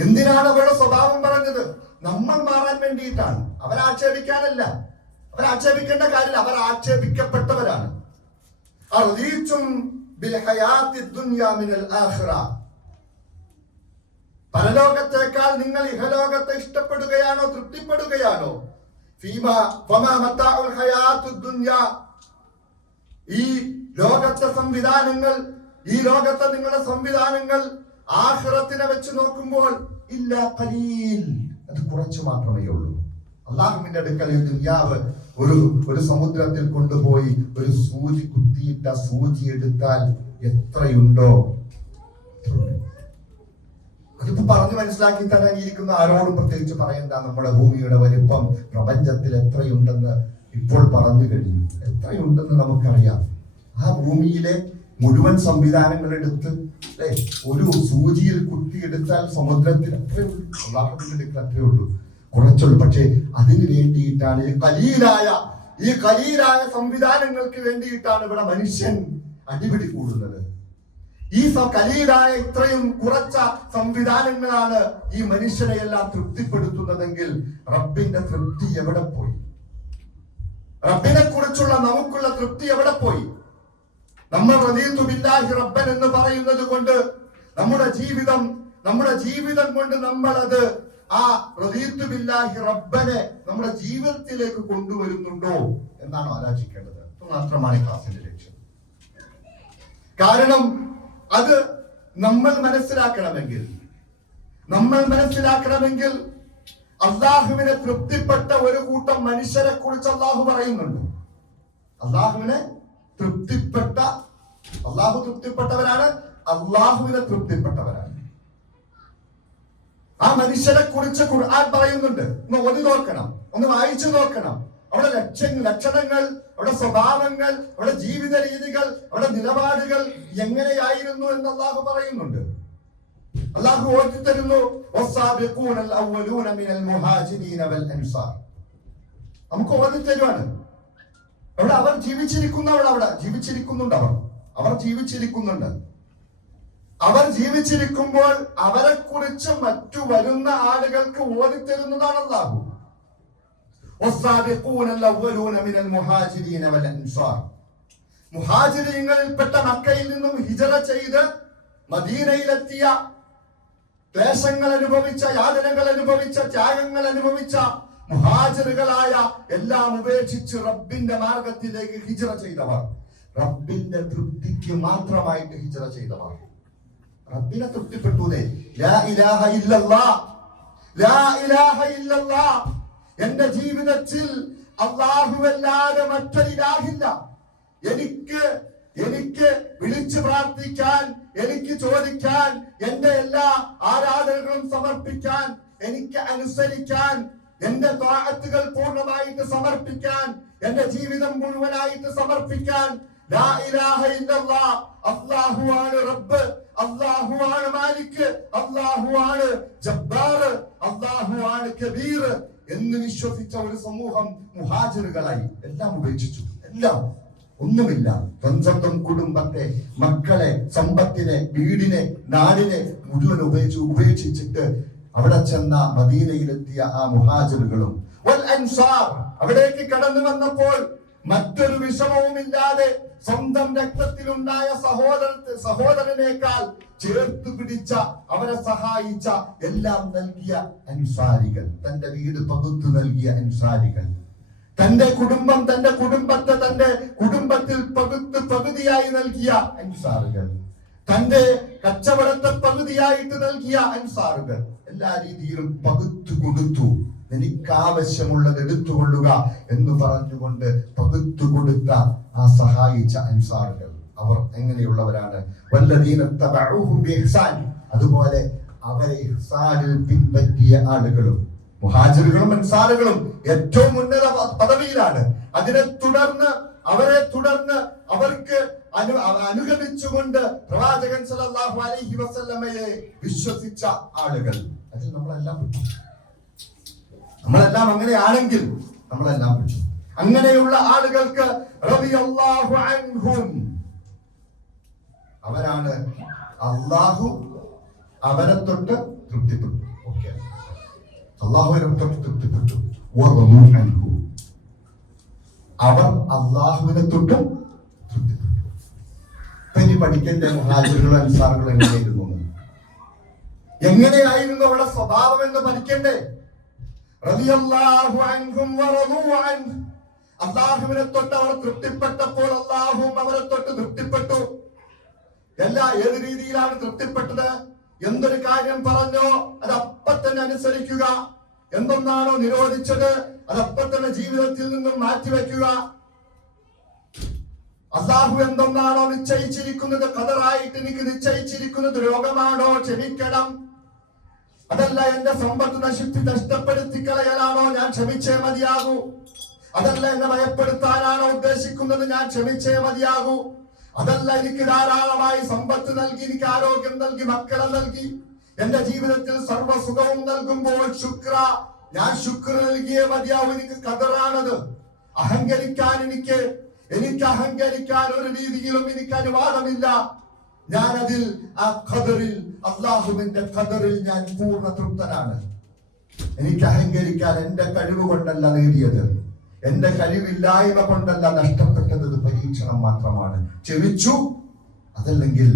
എന്തിനാണ് അവരുടെ സ്വഭാവം പറഞ്ഞത്? നമ്മൾ മാറാൻ വേണ്ടിയിട്ടാണ്. അവരാക്ഷേപിക്കാനല്ല. അവരാക്ഷേപിക്കേണ്ട കാര്യമില്ല. അവർ ആക്ഷേപിക്കപ്പെട്ടവരാണ്. പരലോകത്തേക്കാൾ നിങ്ങൾ ഇഹലോകത്തെ ഇഷ്ടപ്പെടുകയാണോ, തൃപ്തിപ്പെടുകയാണോ? ഈ ലോകത്തെ സംവിധാനങ്ങൾ, ഈ ലോകത്തെ നിങ്ങളുടെ സംവിധാനങ്ങൾ ആഖിറത്തിനെ വെച്ച് നോക്കുമ്പോൾ ഇല്ല ഖലീൽ, അത് കുറച്ച് മാത്രമേ ഉള്ളൂ. അള്ളാഹുവിന്റെ അടുക്കൽ ദുനിയാവ് ഒരു സമുദ്രത്തിൽ കൊണ്ടുപോയി ഒരു സൂചി കുത്തിയിട്ട സൂചി എടുത്താൽ എത്രയുണ്ടോ അതിപ്പോ പറഞ്ഞു മനസ്സിലാക്കി തരാനിരിക്കുന്ന ആരോടും പ്രത്യേകിച്ച് പറയണ്ട. നമ്മുടെ ഭൂമിയുടെ വലിപ്പം പ്രപഞ്ചത്തിൽ എത്രയുണ്ടെന്ന് ഇപ്പോൾ പറഞ്ഞു കഴിഞ്ഞു. എത്രയുണ്ടെന്ന് നമുക്കറിയാം. ആ ഭൂമിയിലെ മുഴുവൻ സംവിധാനങ്ങൾ എടുത്ത് ഒരു സൂചിയിൽ കുത്തിയെടുത്താൽ സമുദ്രത്തിൽ അത്രയേ ഉള്ളൂ. അള്ളാഹുവിന്റെ അടുക്കൽ അത്രയേ ഉള്ളൂ, കുറച്ചുള്ളൂ. പക്ഷേ അതിന് വേണ്ടിയിട്ടാണ് ഈ കലീലായ സംവിധാനങ്ങൾക്ക് വേണ്ടിയിട്ടാണ് ഇവിടെ മനുഷ്യൻ അടിപിടി കൂടുന്നത്. ഈ കലീലായ ഇത്രയും കുറച്ച സംവിധാനങ്ങളാണ് ഈ മനുഷ്യനെ എല്ലാം തൃപ്തിപ്പെടുത്തുന്നതെങ്കിൽ റബ്ബിന്റെ തൃപ്തി എവിടെ പോയി? റബ്ബിനെ കുറിച്ചുള്ള നമുക്കുള്ള തൃപ്തി എവിടെ പോയി? നമ്മൾ റദീതു ബില്ലാഹി റബ്ബൻ എന്ന് പറയുന്നത് കൊണ്ട് നമ്മുടെ ജീവിതം കൊണ്ട് നമ്മൾ അത് ആ റദീതു ബില്ലാഹി റബ്ബനെ നമ്മുടെ ജീവിതത്തിലേക്ക് കൊണ്ടുവരുന്നുണ്ടോ എന്നാണ് ആലോചിക്കേണ്ടത്. മാത്രമാണ് ക്ലാസിന്റെ ലക്ഷ്യം. കാരണം അത് നമ്മൾ മനസ്സിലാക്കണമെങ്കിൽ അള്ളാഹുവിനെ തൃപ്തിപ്പെട്ട ഒരു കൂട്ടം മനുഷ്യരെ കുറിച്ച് അള്ളാഹു പറയുന്നുണ്ട്. അള്ളാഹു തൃപ്തിപ്പെട്ടവരാണ്, അള്ളാഹുവിനെ തൃപ്തിപ്പെട്ടവരാണ്. ആ മനുഷ്യരെ കുറിച്ച് ഖുർആൻ പറയുന്നുണ്ട്. ഒന്ന് ഓതി നോക്കണം, ഒന്ന് വായിച്ചു നോക്കണം. അവിടെ ലക്ഷണങ്ങൾ, അവിടെ സ്വഭാവങ്ങൾ, അവിടെ ജീവിത രീതികൾ, അവിടെ നിലപാടുകൾ എങ്ങനെയായിരുന്നു എന്ന് അള്ളാഹു പറയുന്നുണ്ട്. അള്ളാഹു ഓതി തരുന്നു, നമുക്ക് ഓതി തരുവാണ്. അവിടെ അവർ ജീവിച്ചിരിക്കുന്നുണ്ട്. അവർ ജീവിച്ചിരിക്കുമ്പോൾ അവരെ കുറിച്ച് മറ്റു വരുന്ന ആളുകൾക്ക് ഓതിത്തരുന്നതാണ് അല്ലാഹു. മുഹാജിരീങ്ങളിൽപ്പെട്ട മക്കയിൽ നിന്നും ഹിജറ ചെയ്ത് മദീനയിലെത്തിയ, ക്ലേശങ്ങൾ അനുഭവിച്ച, യാതനകൾ അനുഭവിച്ച, ത്യാഗങ്ങൾ അനുഭവിച്ച മുഹാജിറുകളായ എല്ലാം ഉപേക്ഷിച്ച് റബ്ബിന്റെ മാർഗത്തിലേക്ക് ഹിജറ ചെയ്തവർ, റബ്ബിന്റെ തൃപ്തിക്ക് മാത്രമായിട്ട് ഹിജറ ചെയ്തവർ, റബ്ബിനെ തൃപ്തിപ്പെട്ടൂലേ. ലാ ഇലാഹ ഇല്ലല്ലാഹ്, ലാ ഇലാഹ ഇല്ലല്ലാഹ്, എന്റെ ജീവിതത്തിൽ അല്ലാഹുവല്ലാതെ മറ്റൊരിലാഹില്ല. എനിക്ക് വിളിച്ചു പ്രാർത്ഥിക്കാൻ, എനിക്ക് ചോദിക്കാൻ, എന്റെ എല്ലാ ആരാധനകളും സമർപ്പിക്കാൻ, എനിക്ക് അനുസരിക്കാൻ, എന്റെ ത്വാഅത്തുകൾ പൂർണ്ണമായിട്ട് സമർപ്പിക്കാൻ, എന്റെ ജീവിതം മുഴുവനായിട്ട് സമർപ്പിക്കാൻ ലാ ഇലാഹ ഇല്ലല്ലാഹ്, അല്ലാഹുവാണ് റബ്ബ്, അല്ലാഹുവാണ് മാലിക്, അല്ലാഹുവാണ് ജബ്ബാർ, അല്ലാഹുവാണ് കബീർ എന്ന് വിശ്വസിച്ച ഒരു സമൂഹം മുഹാജിറുകളായി. എല്ലാം ഉപേക്ഷിച്ചു, എല്ലാം, ഒന്നുമില്ല. സ്വന്തം കുടുംബത്തെ, മക്കളെ, സമ്പത്തിനെ, വീടിനെ, നാടിനെ മുഴുവൻ ഉപേക്ഷിച്ചിട്ട് അവിടെ ചെന്ന മദീനയിലെത്തിയ ആ മുഹാജിറുകളും വൽ അൻസാർ അവിടേക്ക് കടന്നു വന്നപ്പോൾ മറ്റൊരു വിഷമവുമില്ലാതെ സ്വന്തം രക്തത്തിലുണ്ടായ സഹോദരനേക്കാൾ ചേർത്ത് പിടിച്ച, അവരെ സഹായിച്ച, എല്ലാം നൽകിയ അൻസാരികൾ, തന്റെ വീട് പകുത്തു നൽകിയ അൻസാരികൾ, തന്റെ കുടുംബത്തിൽ പകുതിയായി നൽകിയ അൻസാറുകൾ, തന്റെ കച്ചവടത്തെ പകുതിയായിട്ട് നൽകിയ അൻസാറുകൾ, എല്ലാ രീതിയിലും പകുത്തു കൊടുത്തു. എനിക്കാവശ്യമുള്ളത് എടുത്തുകൊള്ളുക എന്ന് പറഞ്ഞുകൊണ്ട് പകുത്തു കൊടുത്ത ആ സഹായിച്ച അൻസാറുകൾ, അവർ എങ്ങനെയുള്ളവരാണ്? വല്ലദീന തബഊഹും ബിഇഹ്സാൻ, അതുപോലെ അവരെ ഇഹ്സാനിൽ പിൻപറ്റിയ ആളുകളും. മുഹാജിറുകളും അൻസാറുകളും ഏറ്റവും ഉന്നത പദവിയിലാണ്. അവരെ തുടർന്ന് അവർക്ക് അനുഗമിച്ചുകൊണ്ട് പ്രവാചകൻ സല്ലല്ലാഹു അലൈഹി വസല്ലമയെ വിശ്വസിച്ച ആളുകൾ. അതിൽ നമ്മളെല്ലാം അങ്ങനെയാണെങ്കിൽ നമ്മളെല്ലാം പറ്റും. അങ്ങനെയുള്ള ആളുകൾക്ക് റളിയല്ലാഹു അൻഹും, അവരാണ് അല്ലാഹു അവരെ തൊട്ട് തൃപ്തിപ്പെട്ടു. ഓക്കെ, അല്ലാഹു അവരെ തൊട്ട് തൃപ്തിപ്പെട്ടു. വറളു അൻഹു, അവർ അല്ലാഹുവിനെ തൊട്ടും തൃപ്തിപ്പെട്ടു. ഇനി പഠിക്കേണ്ട മുഹാജിറുകൾ അൻസാറുകൾ എങ്ങനെയായിരുന്നു, എങ്ങനെയായിരുന്നു അവരുടെ സ്വഭാവം എന്ന് പഠിക്കണ്ടേ? റളിയല്ലാഹു അൻഹും വറളു അൻഹു, അല്ലാഹുവിനെ തൊട്ട് അവർ തൃപ്തിപ്പെട്ടപ്പോൾ അല്ലാഹുവും അവരെ തൊട്ട് തൃപ്തിപ്പെട്ടു. ഏത് രീതിയിലാണ് തൃപ്തിപ്പെട്ടത്? എന്തൊരു കാര്യം പറഞ്ഞോ അത് അപ്പം തന്നെ അനുസരിക്കുക, എന്തൊന്നാണോ നിരോധിച്ചത് അത് അപ്പം തന്നെ ജീവിതത്തിൽ നിന്നും മാറ്റിവെക്കുക. അല്ലാഹു എന്തൊന്നാണോ നിശ്ചയിച്ചിരിക്കുന്നത്, ഖദറായിട്ട് എനിക്ക് നിശ്ചയിച്ചിരിക്കുന്നത് രോഗമാണോ, ക്ഷമിക്കണം. അതല്ല എന്റെ സമ്പത്ത് നഷ്ടപ്പെടുത്തി കളയലാണോ, ഞാൻ ക്ഷമിച്ചേ മതിയാകൂ. അതല്ല എന്നെ ഭയപ്പെടുത്താനാണോ ഉദ്ദേശിക്കുന്നത്, ഞാൻ ക്ഷമിച്ചേ മതിയാകൂ. അതല്ല എനിക്ക് ധാരാളമായി സമ്പത്ത് നൽകി, എനിക്ക് ആരോഗ്യം നൽകി, മക്കളെ നൽകി, എന്റെ ജീവിതത്തിൽ സർവ്വസുഖവും നൽകുമ്പോൾ ഞാൻ ശുക്ർ നൽകിയേ മതിയാവൂ. എനിക്ക് ഖദറാണത്. അഹങ്കരിക്കാൻ എനിക്ക് അഹങ്കരിക്കാൻ ഒരു രീതിയിലും എനിക്ക് അനുവാദമില്ല. ഞാൻ അതിൽ ആ ഖദറിൽ, അല്ലാഹുവിന്റെ ഖദറിൽ ഞാൻ പൂർണ്ണ തൃപ്തനാണ്. എനിക്ക് അഹങ്കരിക്കാൻ എന്റെ കഴിവ് കൊണ്ടല്ല നേടിയത്, എന്റെ കഴിവില്ലായ്മ കൊണ്ടല്ല നഷ്ടപ്പെട്ടത്, പരീക്ഷണം മാത്രമാണ്. ക്ഷമിച്ചു, അതല്ലെങ്കിൽ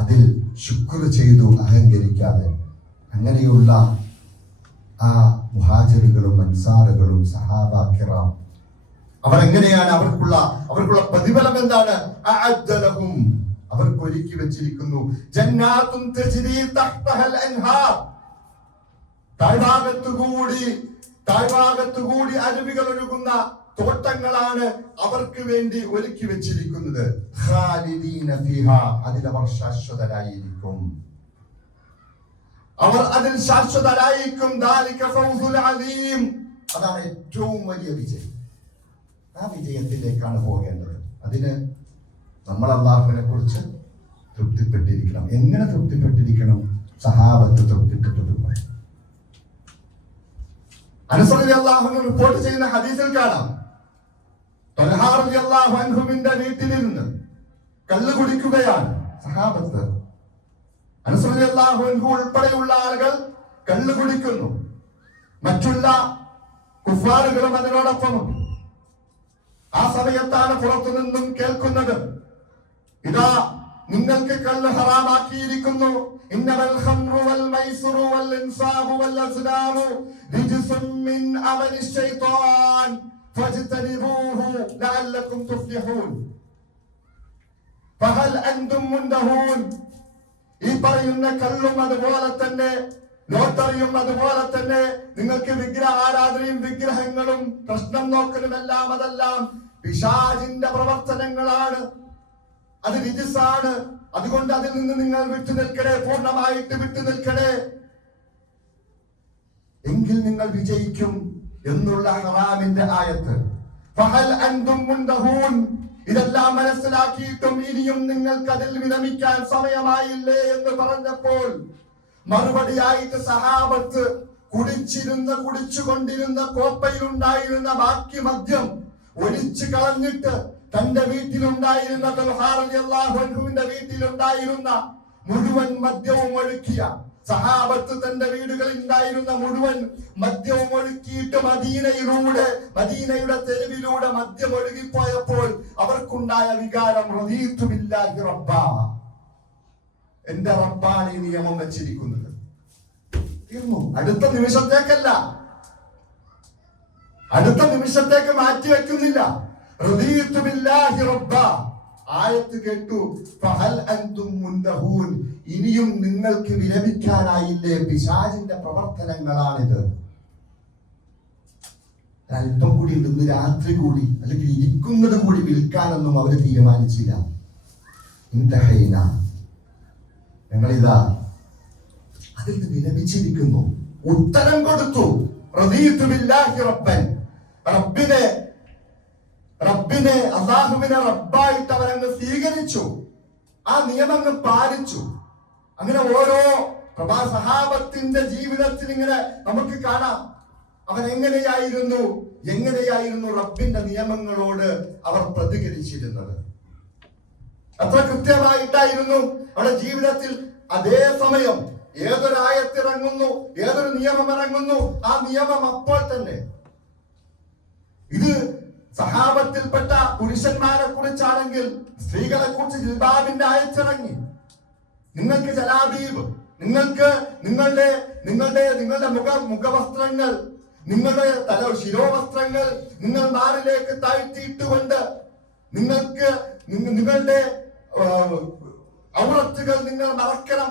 അതിൽ ശുക്ർ ചെയ്തു, അഹങ്കരിക്കാതെ. അങ്ങനെയുള്ള ആ മുഹാജിറുകളും അൻസാറുകളും സഹാബ കിറാം അവരെങ്ങനെയാണ്, അവർക്കുള്ള പ്രതിഫലം എന്താണ്? അഅദ്ദലഹും, അവർക്ക് ഒരുക്കി വെച്ചിരിക്കുന്നു ജന്നാത്തുൻ തജ്രി തഹ്തഹൽ അൻഹാർ, താഴ്ഭാഗത്തുകൂടി അരുവികൾ ഒഴുകുന്ന തോട്ടങ്ങളാണ് അവർക്ക് വേണ്ടി ഒരുക്കി വെച്ചിരിക്കുന്നത്. ഖാലിദീന ഫീഹാ, അതിൽ അവർ ശാശ്വതരായിരിക്കും. അവർ അതിൽ ശാശ്വതരായിരിക്കും. ദാലിക ഫൗസുൽ അലീം, അതാണ് ഏറ്റവും വലിയ വിജയം. ആ വിജയത്തിലേക്കാണ് പോകേണ്ടത്. അതിന് നമ്മൾ അല്ലാഹുവിനെ കുറിച്ച് തൃപ്തിപ്പെട്ടിരിക്കണം. എങ്ങനെ തൃപ്തിപ്പെട്ടിരിക്കണം? സഹാബത്ത് തൃപ്തിപ്പെട്ടതുപോലെ. അനസ് റളിയല്ലാഹു അൻഹു റിപ്പോർട്ട് ചെയ്യുന്ന ഹദീസിൽ കാണാം, ത്വൽഹ റളിയല്ലാഹു അൻഹുവിന്റെ വീട്ടിലിരുന്ന് കള്ള് കുടിക്കുകയാണ് സഹാബത്ത്. അനസ് റളിയല്ലാഹു അൻഹു ഉൾപ്പെടെയുള്ള ആളുകൾ കള്ള് കുടിക്കുന്നു. മറ്റുള്ള കുഫാറുകളും അതിനോടൊപ്പമുണ്ട്. ആ സമയത്താണ് പുറത്തു നിന്നും കേൾക്കുന്നത്, ഇതാ നിങ്ങൾക്ക് കള്ള് ഹറാമാക്കിയിരിക്കുന്നു. ഇന്നമൽ ഖംറു വൽ മൈസിറു വൽ ഇൻസാബു വൽ അസ്ലാമു റിജ്സും മിൻ അമലി ശൈത്താൻ ഫജ്തനിബൂഹു ലഅല്ലകും തുഫ്ലിഹൂൻ ഫഹൽ അൻതും മുൻതഹൂൻ. ഈ പറയുന്ന കള്ളും അതുപോലെ തന്നെ ലോട്ടറിയും അതുപോലെ തന്നെ നിങ്ങൾക്ക് വിഗ്രഹ ആരാധനയും വിഗ്രഹങ്ങളും പ്രശ്നം നോക്കലുമെല്ലാം അതെല്ലാം പിശാചിന്റെ പ്രവർത്തനങ്ങളാണ്. അത് റിജ്സാണ്. അതുകൊണ്ട് അതിൽ നിന്ന് നിങ്ങൾ വിട്ടു നിൽക്കണേ, പൂർണ്ണമായിട്ട് വിട്ടു നിൽക്കണേ, എങ്കിൽ നിങ്ങൾ വിജയിക്കും എന്നുള്ള ഹറാമിന്റെ ആയത്ത്. ഫഹൽ അൻതും മുൻതഹൂൻ, ഇതെല്ലാം മനസ്സിലാക്കിയിട്ടും ഇനിയും നിങ്ങൾക്ക് അതിൽ വിരമിക്കാൻ സമയമായില്ലേ എന്ന് പറഞ്ഞപ്പോൾ മറുപടിയായിട്ട് സഹാബത്ത് കുടിച്ചുകൊണ്ടിരുന്ന കോപ്പയിലുണ്ടായിരുന്ന ബാക്കി മദ്യം ഒലിച്ചു കളഞ്ഞിട്ട് തന്റെ വീട്ടിലുണ്ടായിരുന്ന ത്വൽഹാ റളിയല്ലാഹു അൻഹുവിന്റെ വീട്ടിലുണ്ടായിരുന്ന മുഴുവൻ മദ്യവും ഒഴുക്കിയ സഹാബത്ത് തന്റെ വീടുകളിൽ ഉണ്ടായിരുന്ന മുഴുവൻ മദ്യവും ഒഴുക്കിയിട്ട് മദീനയുടെ തെരുവിലൂടെ മദ്യം ഒഴുകിപ്പോയപ്പോൾ അവർക്കുണ്ടായ വികാരം, റദീതു ബില്ലാഹി റബ്ബാ, എന്റെ റബ്ബാണ് ഈ നിയമം വെച്ചിരിക്കുന്നത്. തീർന്നു. അടുത്ത നിമിഷത്തേക്കല്ല, അടുത്ത നിമിഷത്തേക്ക് മാറ്റി വെക്കുന്നില്ല. റദീതു ബില്ലാഹി റബ്ബാ, ആയത്ത് കേട്ടു. ഫഹൽ അൻതും മുൻതഹൂൻ, ഇനിയും നിങ്ങൾക്ക് വിരമിക്കാനായില്ലേ? പിശാചിന്റെ പ്രവർത്തനങ്ങളാണിത്. അല്പം കൂടി ഇന്ന് രാത്രി കൂടി അല്ലെങ്കിൽ ഇരിക്കുന്നത് കൂടി വിൽക്കാനൊന്നും അവര് തീരുമാനിച്ചില്ല. ഇന്തഹൈന, ഞങ്ങളിതാ അതിൽ നിന്ന് വിരമിച്ചിരിക്കുന്നു. ഉത്തരം കൊടുത്തു. റദീതു ബില്ലാഹി റബ്ബൻ, റബ്ബിനെ അല്ലാഹുവിനെ റബ്ബായിട്ട് അവരങ്ങ് സ്വീകരിച്ചു. ആ നിയമങ്ങൾ പാലിച്ചു. അങ്ങനെ ഓരോ സഹാബത്തിന്റെ ജീവിതത്തിൽ ഇങ്ങനെ നമുക്ക് കാണാം അവരെങ്ങനെയായിരുന്നു, എങ്ങനെയായിരുന്നു റബ്ബിന്റെ നിയമങ്ങളോട് അവർ പ്രതികരിച്ചിരുന്നത്? അത്ര കൃത്യമായിട്ടായിരുന്നു അവരുടെ ജീവിതത്തിൽ. അതേ സമയം ഏതൊരായത്തിറങ്ങുന്നു, ഏതൊരു നിയമം ഇറങ്ങുന്നു, ആ നിയമം അപ്പോൾ തന്നെ. ഇത് സഹാബത്തിൽപ്പെട്ട പുരുഷന്മാരെ കുറിച്ചാണെങ്കിൽ സ്ത്രീകളെ കുറിച്ച് ജിൽബാബിന്റെ ആയത്തിറങ്ങി. നിങ്ങൾക്ക് ജലാബീബ്, നിങ്ങൾക്ക് നിങ്ങളുടെ മുഖവസ്ത്രങ്ങൾ, നിങ്ങളുടെ ശിരോവസ്ത്രങ്ങൾ നിങ്ങൾ മാറിലേക്ക് താഴ്ത്തിയിട്ടുകൊണ്ട് നിങ്ങളുടെ ഔറത്തുകൾ നിങ്ങൾ മറക്കണം.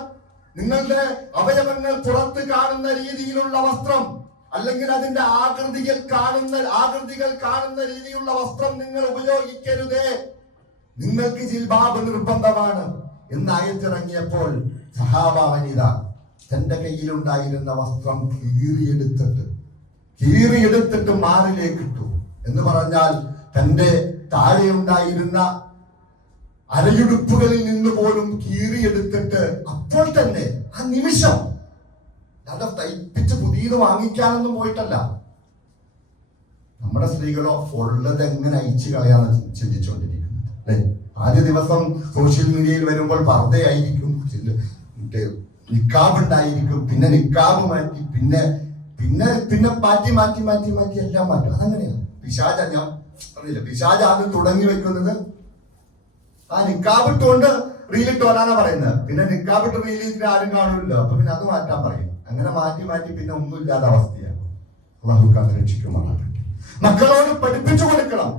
നിങ്ങളുടെ അവയവങ്ങൾ പുറത്ത് കാണുന്ന രീതിയിലുള്ള വസ്ത്രം, അല്ലെങ്കിൽ അതിന്റെ ആകൃതികൾ കാണുന്ന രീതിയിലുള്ള വസ്ത്രം നിങ്ങൾ ഉപയോഗിക്കരുതേ. നിങ്ങൾക്ക് ജിൽബാബ് നിർബന്ധമാണ് എന്ന് ആയത്തിറങ്ങിയപ്പോൾ സഹാബ വനിത തന്റെ കയ്യിലുണ്ടായിരുന്ന വസ്ത്രം കീറിയെടുത്തിട്ട് മാറിലേക്ക് ഇട്ടു. എന്ന് പറഞ്ഞാൽ തന്റെ താഴെ ഉണ്ടായിരുന്ന അരയുടുപ്പുകളിൽ നിന്ന് പോലും കീറിയെടുത്തിട്ട് അപ്പോൾ തന്നെ ആ നിമിഷം, അത് തയ്പ്പിച്ച് പുതിയത് വാങ്ങിക്കാനൊന്നും പോയിട്ടല്ല. നമ്മുടെ സ്ത്രീകളോ ഉള്ളത് എങ്ങനെ അയച്ചു കളയാന്ന് ചിന്തിച്ചുകൊണ്ടിരിക്കുന്നത് അല്ലെ? ആദ്യ ദിവസം സോഷ്യൽ മീഡിയയിൽ വരുമ്പോൾ പർദ്ദയായിരിക്കും, നിക്കാബ് ഉണ്ടായിരിക്കും, പിന്നെ നിക്കാബ് മാറ്റി, പിന്നെ മാറ്റി എല്ലാം മാറ്റും. അതങ്ങനെയാണ് പിശാച് ആദ്യം തുടങ്ങി വെക്കുന്നത് ആ നിക്കാബിട്ടുകൊണ്ട് റീലിട്ട് വരാനാ പറയുന്നത്. പിന്നെ നിക്കാബിട്ട് റീലിട്ട് ആരും കാണൂല്ലോ, അപ്പൊ പിന്നെ അത് മാറ്റാൻ പറയും. അങ്ങനെ മാറ്റി പിന്നെ ഒന്നുമില്ലാത്ത അവസ്ഥയാണ്. അല്ലാഹു കാത്തുരക്ഷിക്കുമാറാകട്ടെ. മക്കളോട് പഠിപ്പിച്ചു കൊടുക്കണം,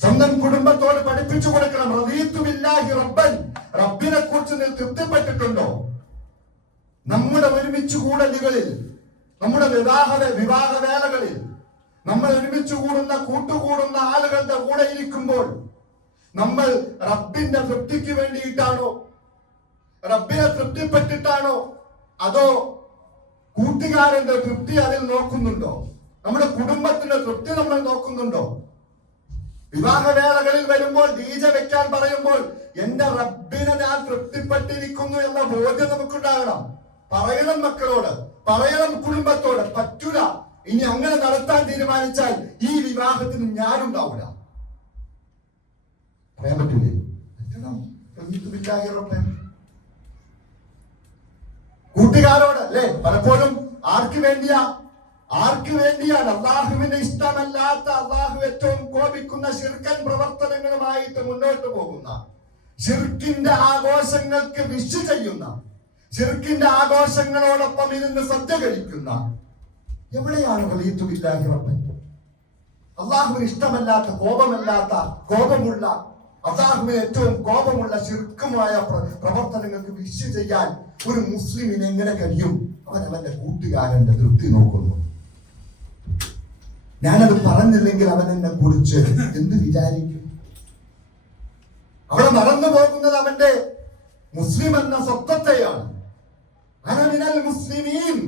സ്വന്തം കുടുംബത്തോട് പഠിപ്പിച്ചു കൊടുക്കണം. റദീതു ബില്ലാഹി റബ്ബൻ, റബ്ബിനെ കുറിച്ച് നീ തൃപ്തിപ്പെട്ടിട്ടുണ്ടോ? നമ്മുടെ ഒരുമിച്ച് കൂടലുകളിൽ, നമ്മുടെ വിവാഹവേളകളിൽ നമ്മൾ ഒരുമിച്ച് കൂട്ടുകൂടുന്ന ആളുകളുടെ കൂടെ ഇരിക്കുമ്പോൾ നമ്മൾ റബ്ബിന്റെ തൃപ്തിക്ക് വേണ്ടിയിട്ടാണോ, റബ്ബിനെ തൃപ്തിപ്പെട്ടിട്ടാണോ, അതോ കൂട്ടുകാരന്റെ തൃപ്തി അതിൽ നോക്കുന്നുണ്ടോ? നമ്മുടെ കുടുംബത്തിന്റെ തൃപ്തി നമ്മൾ നോക്കുന്നുണ്ടോ? വിവാഹവേളകളിൽ വരുമ്പോൾ DJ വെക്കാൻ പറയുമ്പോൾ എന്റെ റബ്ബിനെ ഞാൻ തൃപ്തിപ്പെട്ടിരിക്കുന്നു എന്ന ബോധ്യം നമുക്കുണ്ടാകണം. പറയണം മക്കളോട്, പറയണം കുടുംബത്തോട്. പറ്റൂല, ഇനി അങ്ങനെ നടത്താൻ തീരുമാനിച്ചാൽ ഈ വിവാഹത്തിന് ഞാനുണ്ടാവില്ല. പറയാൻ പറ്റൂലേ? കൂട്ടുകാരോട് അല്ലെ? പലപ്പോഴും ആർക്ക് വേണ്ടിയാണ്? അള്ളാഹുവിന് ഇഷ്ടമല്ലാത്ത, അള്ളാഹു ഏറ്റവും കോപിക്കുന്ന ശിർക്കൻ പ്രവർത്തനങ്ങളുമായിട്ട് മുന്നോട്ട് പോകുന്ന, ശിർക്കിന്റെ ആഘോഷങ്ങൾക്ക് വിഷ് ചെയ്യുന്ന, ശിർക്കിന്റെ ആഘോഷങ്ങളോടൊപ്പം ഇരുന്ന് സദ്യ കഴിക്കുന്ന, എവിടെയാണ് റളീതു ബില്ലാഹി റബ്ബൻ? അള്ളാഹുവിന് ഇഷ്ടമല്ലാത്ത, കോപമുള്ള, അള്ളാഹുവിന് ഏറ്റവും കോപമുള്ള ശിർക്കുമായ പ്രവർത്തനങ്ങൾക്ക് വിഷ് ചെയ്യാൻ ഒരു മുസ്ലിമിന് എങ്ങനെ കഴിയും? അവന്റെ കൂട്ടുകാരന്റെ തൃപ്തി നോക്കുന്നു. ഞാനത് പറഞ്ഞില്ലെങ്കിൽ അവൻ എന്നെ കുറിച്ച് എന്ത് വിചാരിക്കും? അവിടെ മറന്നു പോകുന്നത് അവന്റെ മുസ്ലിം എന്ന സ്വത്വത്തെയാണ്. അനമിനൽ മുസ്ലിമീൻ,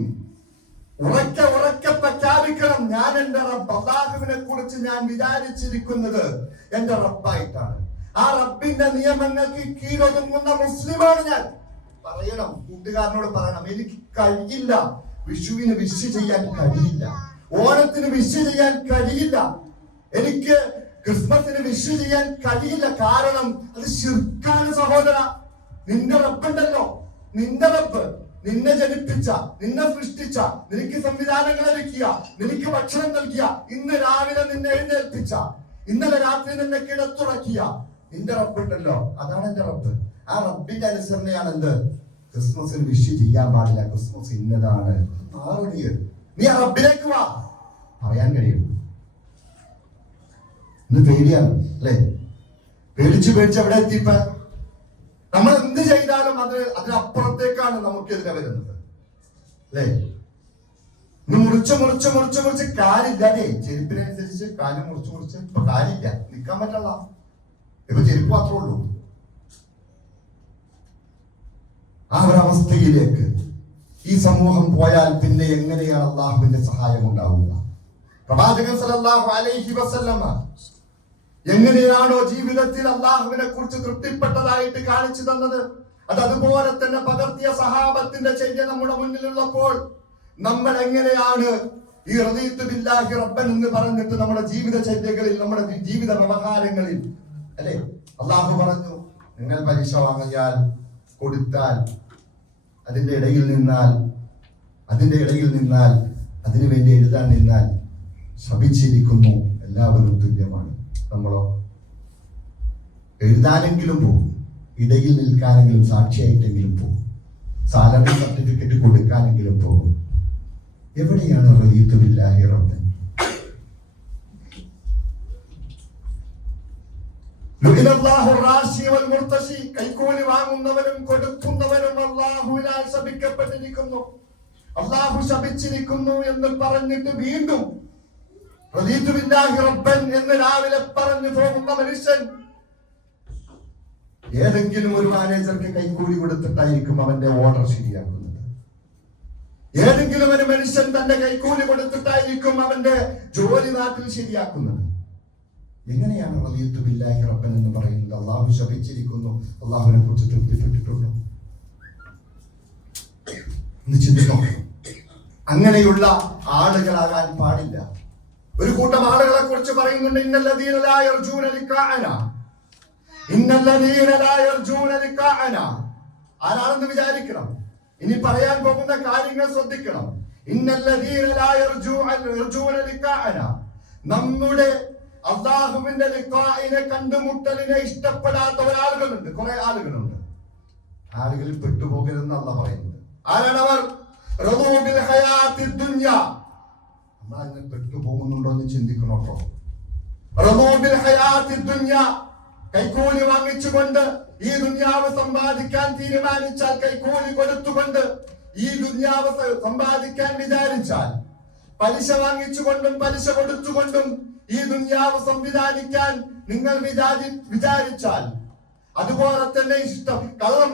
ഉറക്കെ പ്രഖ്യാപിക്കണം, ഞാൻ എന്റെ റബ്ബ്, അല്ലാഹുവിനെ കുറിച്ച് ഞാൻ വിചാരിച്ചിരിക്കുന്നത് എന്റെ റബ്ബായിട്ടാണ്. ആ റബ്ബിന്റെ നിയമങ്ങൾക്ക് കീഴൊതുങ്ങുന്ന മുസ്ലിമാണ് ഞാൻ. പറയണം, കൂട്ടുകാരനോട് പറയണം, എനിക്ക് കഴിയില്ല, വിഷുവിന് വിഷ് ചെയ്യാൻ കഴിയില്ല, ഓണത്തിന് വിഷ് ചെയ്യാൻ കഴിയില്ല, എനിക്ക് ക്രിസ്മസിന് വിഷ് ചെയ്യാൻ കഴിയില്ല. കാരണം അത് ശിർക്കാണ് സഹോദര. നിന്റെ റബ്ബുണ്ടല്ലോ, നിന്റെ റബ്ബ് നിന്നെ ജനിപ്പിച്ച, നിന്നെ സൃഷ്ടിച്ച, നിനക്ക് സംവിധാനങ്ങൾ ഒരുക്കിയ, നിനക്ക് ഭക്ഷണം നൽകിയ, ഇന്ന് രാവിലെ നിന്നെ എഴുന്നേൽപ്പിച്ച, ഇന്നലെ രാത്രി നിന്നെ കിടത്തുറക്കിയ നിന്റെ റബ്ബുണ്ടല്ലോ, അതാണ് എന്റെ റബ്ബ്. ആ റബ്ബിന്റെ അനുസരണയാണ് എന്ത്? ക്രിസ്മസിന് വിഷ് ചെയ്യാൻ പാടില്ല, ക്രിസ്മസ് ഇന്നതാണ്. നീ ആ റബ്ബിലേക്ക് വാ, പറയാൻ കഴിയും. ഇന്ന് പേടിയാണ് അല്ലെ? പേടിച്ച് എവിടെ എത്തിപ്പ? നമ്മൾ എന്ത് ചെയ്താലും അതിനപ്പുറത്തേക്കാണ് നമുക്കെതിരെ വരുന്നത് അല്ലെ? ഇന്ന് മുറിച്ച് കാലില്ലാതെ, ചെരുപ്പിനനുസരിച്ച് കാല് മുറിച്ച് ഇപ്പൊ കാലില്ല, നിൽക്കാൻ പറ്റല്ല, ഇപ്പൊ ചെരുപ്പ് മാത്രമേ ഉള്ളൂ. ആ ഒരവസ്ഥയിലേക്ക് ഈ സമൂഹം പോയാൽ പിന്നെ എങ്ങനെയാണ് അള്ളാഹുവിന്റെ സഹായം ഉണ്ടാവുക? പ്രവാചകൻ സല്ലല്ലാഹു അലൈഹി വസല്ലമ എങ്ങനെയാണോ ജീവിതത്തിൽ അള്ളാഹുവിനെ കുറിച്ച് തൃപ്തിപ്പെട്ടതായിട്ട് കാണിച്ചു തന്നത്, അതുപോലെ തന്നെ പകർത്തിയ സഹാബത്തിന്റെ ചര്യ നമ്മുടെ മുന്നിലുള്ളപ്പോൾ നമ്മൾ എങ്ങനെയാണ് ഈ റദീതു ബില്ലാഹി റബ്ബൻ എന്ന് പറഞ്ഞിട്ട് നമ്മുടെ ജീവിതചര്യകളിൽ, നമ്മുടെ ജീവിത വ്യവഹാരങ്ങളിൽ അല്ലെ, അള്ളാഹു പറഞ്ഞു, നിങ്ങൾ പലിശ വാങ്ങിയാൽ, കൊടുത്താൽ, അതിന്റെ ഇടയിൽ നിന്നാൽ, അതിനു വേണ്ടി എഴുതാൻ നിന്നാൽ ശപിച്ചിരിക്കുന്നു, എല്ലാവരും തുല്യമാണ്. നമ്മളോ എഴുതാനെങ്കിലും പോകും, ഇടയിൽ നിൽക്കാനെങ്കിലും സാക്ഷിയായിട്ടെങ്കിലും പോകും, സാലറി സർട്ടിഫിക്കറ്റ് കൊടുക്കാനെങ്കിലും പോകും. എവിടെയാണ് റദീതു ബില്ലാഹി റബ്ബൻ? കൈക്കൂലി വാങ്ങുന്നവനും കൊടുക്കുന്നവനും അല്ലാഹുവിനാൽ ശപിക്കപ്പെട്ടിരിക്കുന്നു, അല്ലാഹു ശപിച്ചിരിക്കുന്നു എന്ന് പറഞ്ഞിട്ട് വീണ്ടും റദീതു ബില്ലാഹി റബ്ബൻ എന്ന് രാവിലെ പറഞ്ഞു പോകുന്ന മനുഷ്യൻ ഏതെങ്കിലും ഒരു മാനേജർക്ക് കൈക്കൂലി കൊടുത്തിട്ടായിരിക്കും അവന്റെ ഓർഡർ ശരിയാക്കുന്നത്. ഏതെങ്കിലും ഒരു മനുഷ്യൻ തന്റെ കൈക്കൂലി കൊടുത്തിട്ടായിരിക്കും അവന്റെ ജോലി നാട്ടിൽ ശരിയാക്കുന്നത്. എങ്ങനെയാണ് റദീതു ബില്ലാഹി റബ്ബൻ എന്ന് പറയുന്നത്? അല്ലാഹു ശപിച്ചിരിക്കുന്നു, അല്ലാഹുവിനെ കുറിച്ച് തൃപ്തിപ്പെട്ടിട്ടുണ്ടോ എന്ന് ചിന്തിക്കണം. അങ്ങനെയുള്ള ആളുകളാകാൻ പാടില്ല. ഒരു കൂട്ടം ആളുകളെ കുറിച്ച് പറയുന്നുണ്ട്, ഇന്നല്ലദീന ലാ യർജൂന ലിഖാഅന. ആരാണെന്ന് വിചാരിക്കണം. ഇനി പറയാൻ പോകുന്ന കാര്യങ്ങൾ ശ്രദ്ധിക്കണം. ഇന്നല്ലദീന ലാ യർജൂന ലിഖാഅന. നമ്മുടെ അല്ലാഹുവിന്റെ ലിഖാഇനെ, കണ്ടുമുട്ടലിനെ ഇഷ്ടപ്പെടാത്ത ഒരാളുകളുണ്ട്, കുറെ ആളുകളുണ്ട്. ആളുകളിൽ പെട്ടുപോകരുതെന്ന് അല്ലാഹു പറയുന്നത്. ആരാണവർ? റദൂ ബിൽ ഹയാത്തി ദുനിയ. നമ്മൾ അങ്ങനെ പെട്ടുപോകുന്നുണ്ടോ എന്ന് ചിന്തിക്കണം കേട്ടോ. റദൂ ബിൽ ഹയാത്തി ദുനിയ. കൈക്കൂലി വാങ്ങിച്ചുകൊണ്ട് ഈ ദുനിയാവ് സമ്പാദിക്കാൻ തീരുമാനിച്ചാൽ, കൈക്കൂലി കൊടുത്തുകൊണ്ട് ഈ ദുനിയാവ് സമ്പാദിക്കാൻ വിചാരിച്ചാൽ, പലിശ വാങ്ങിച്ചുകൊണ്ടും പലിശ കൊടുത്തുകൊണ്ടും ഈ ദുനിയാവ് സംവിധാനിക്കാൻ നിങ്ങൾ വിചാരിച്ചാൽ, അതുപോലെ തന്നെ ഇഷ്ടം കളവ്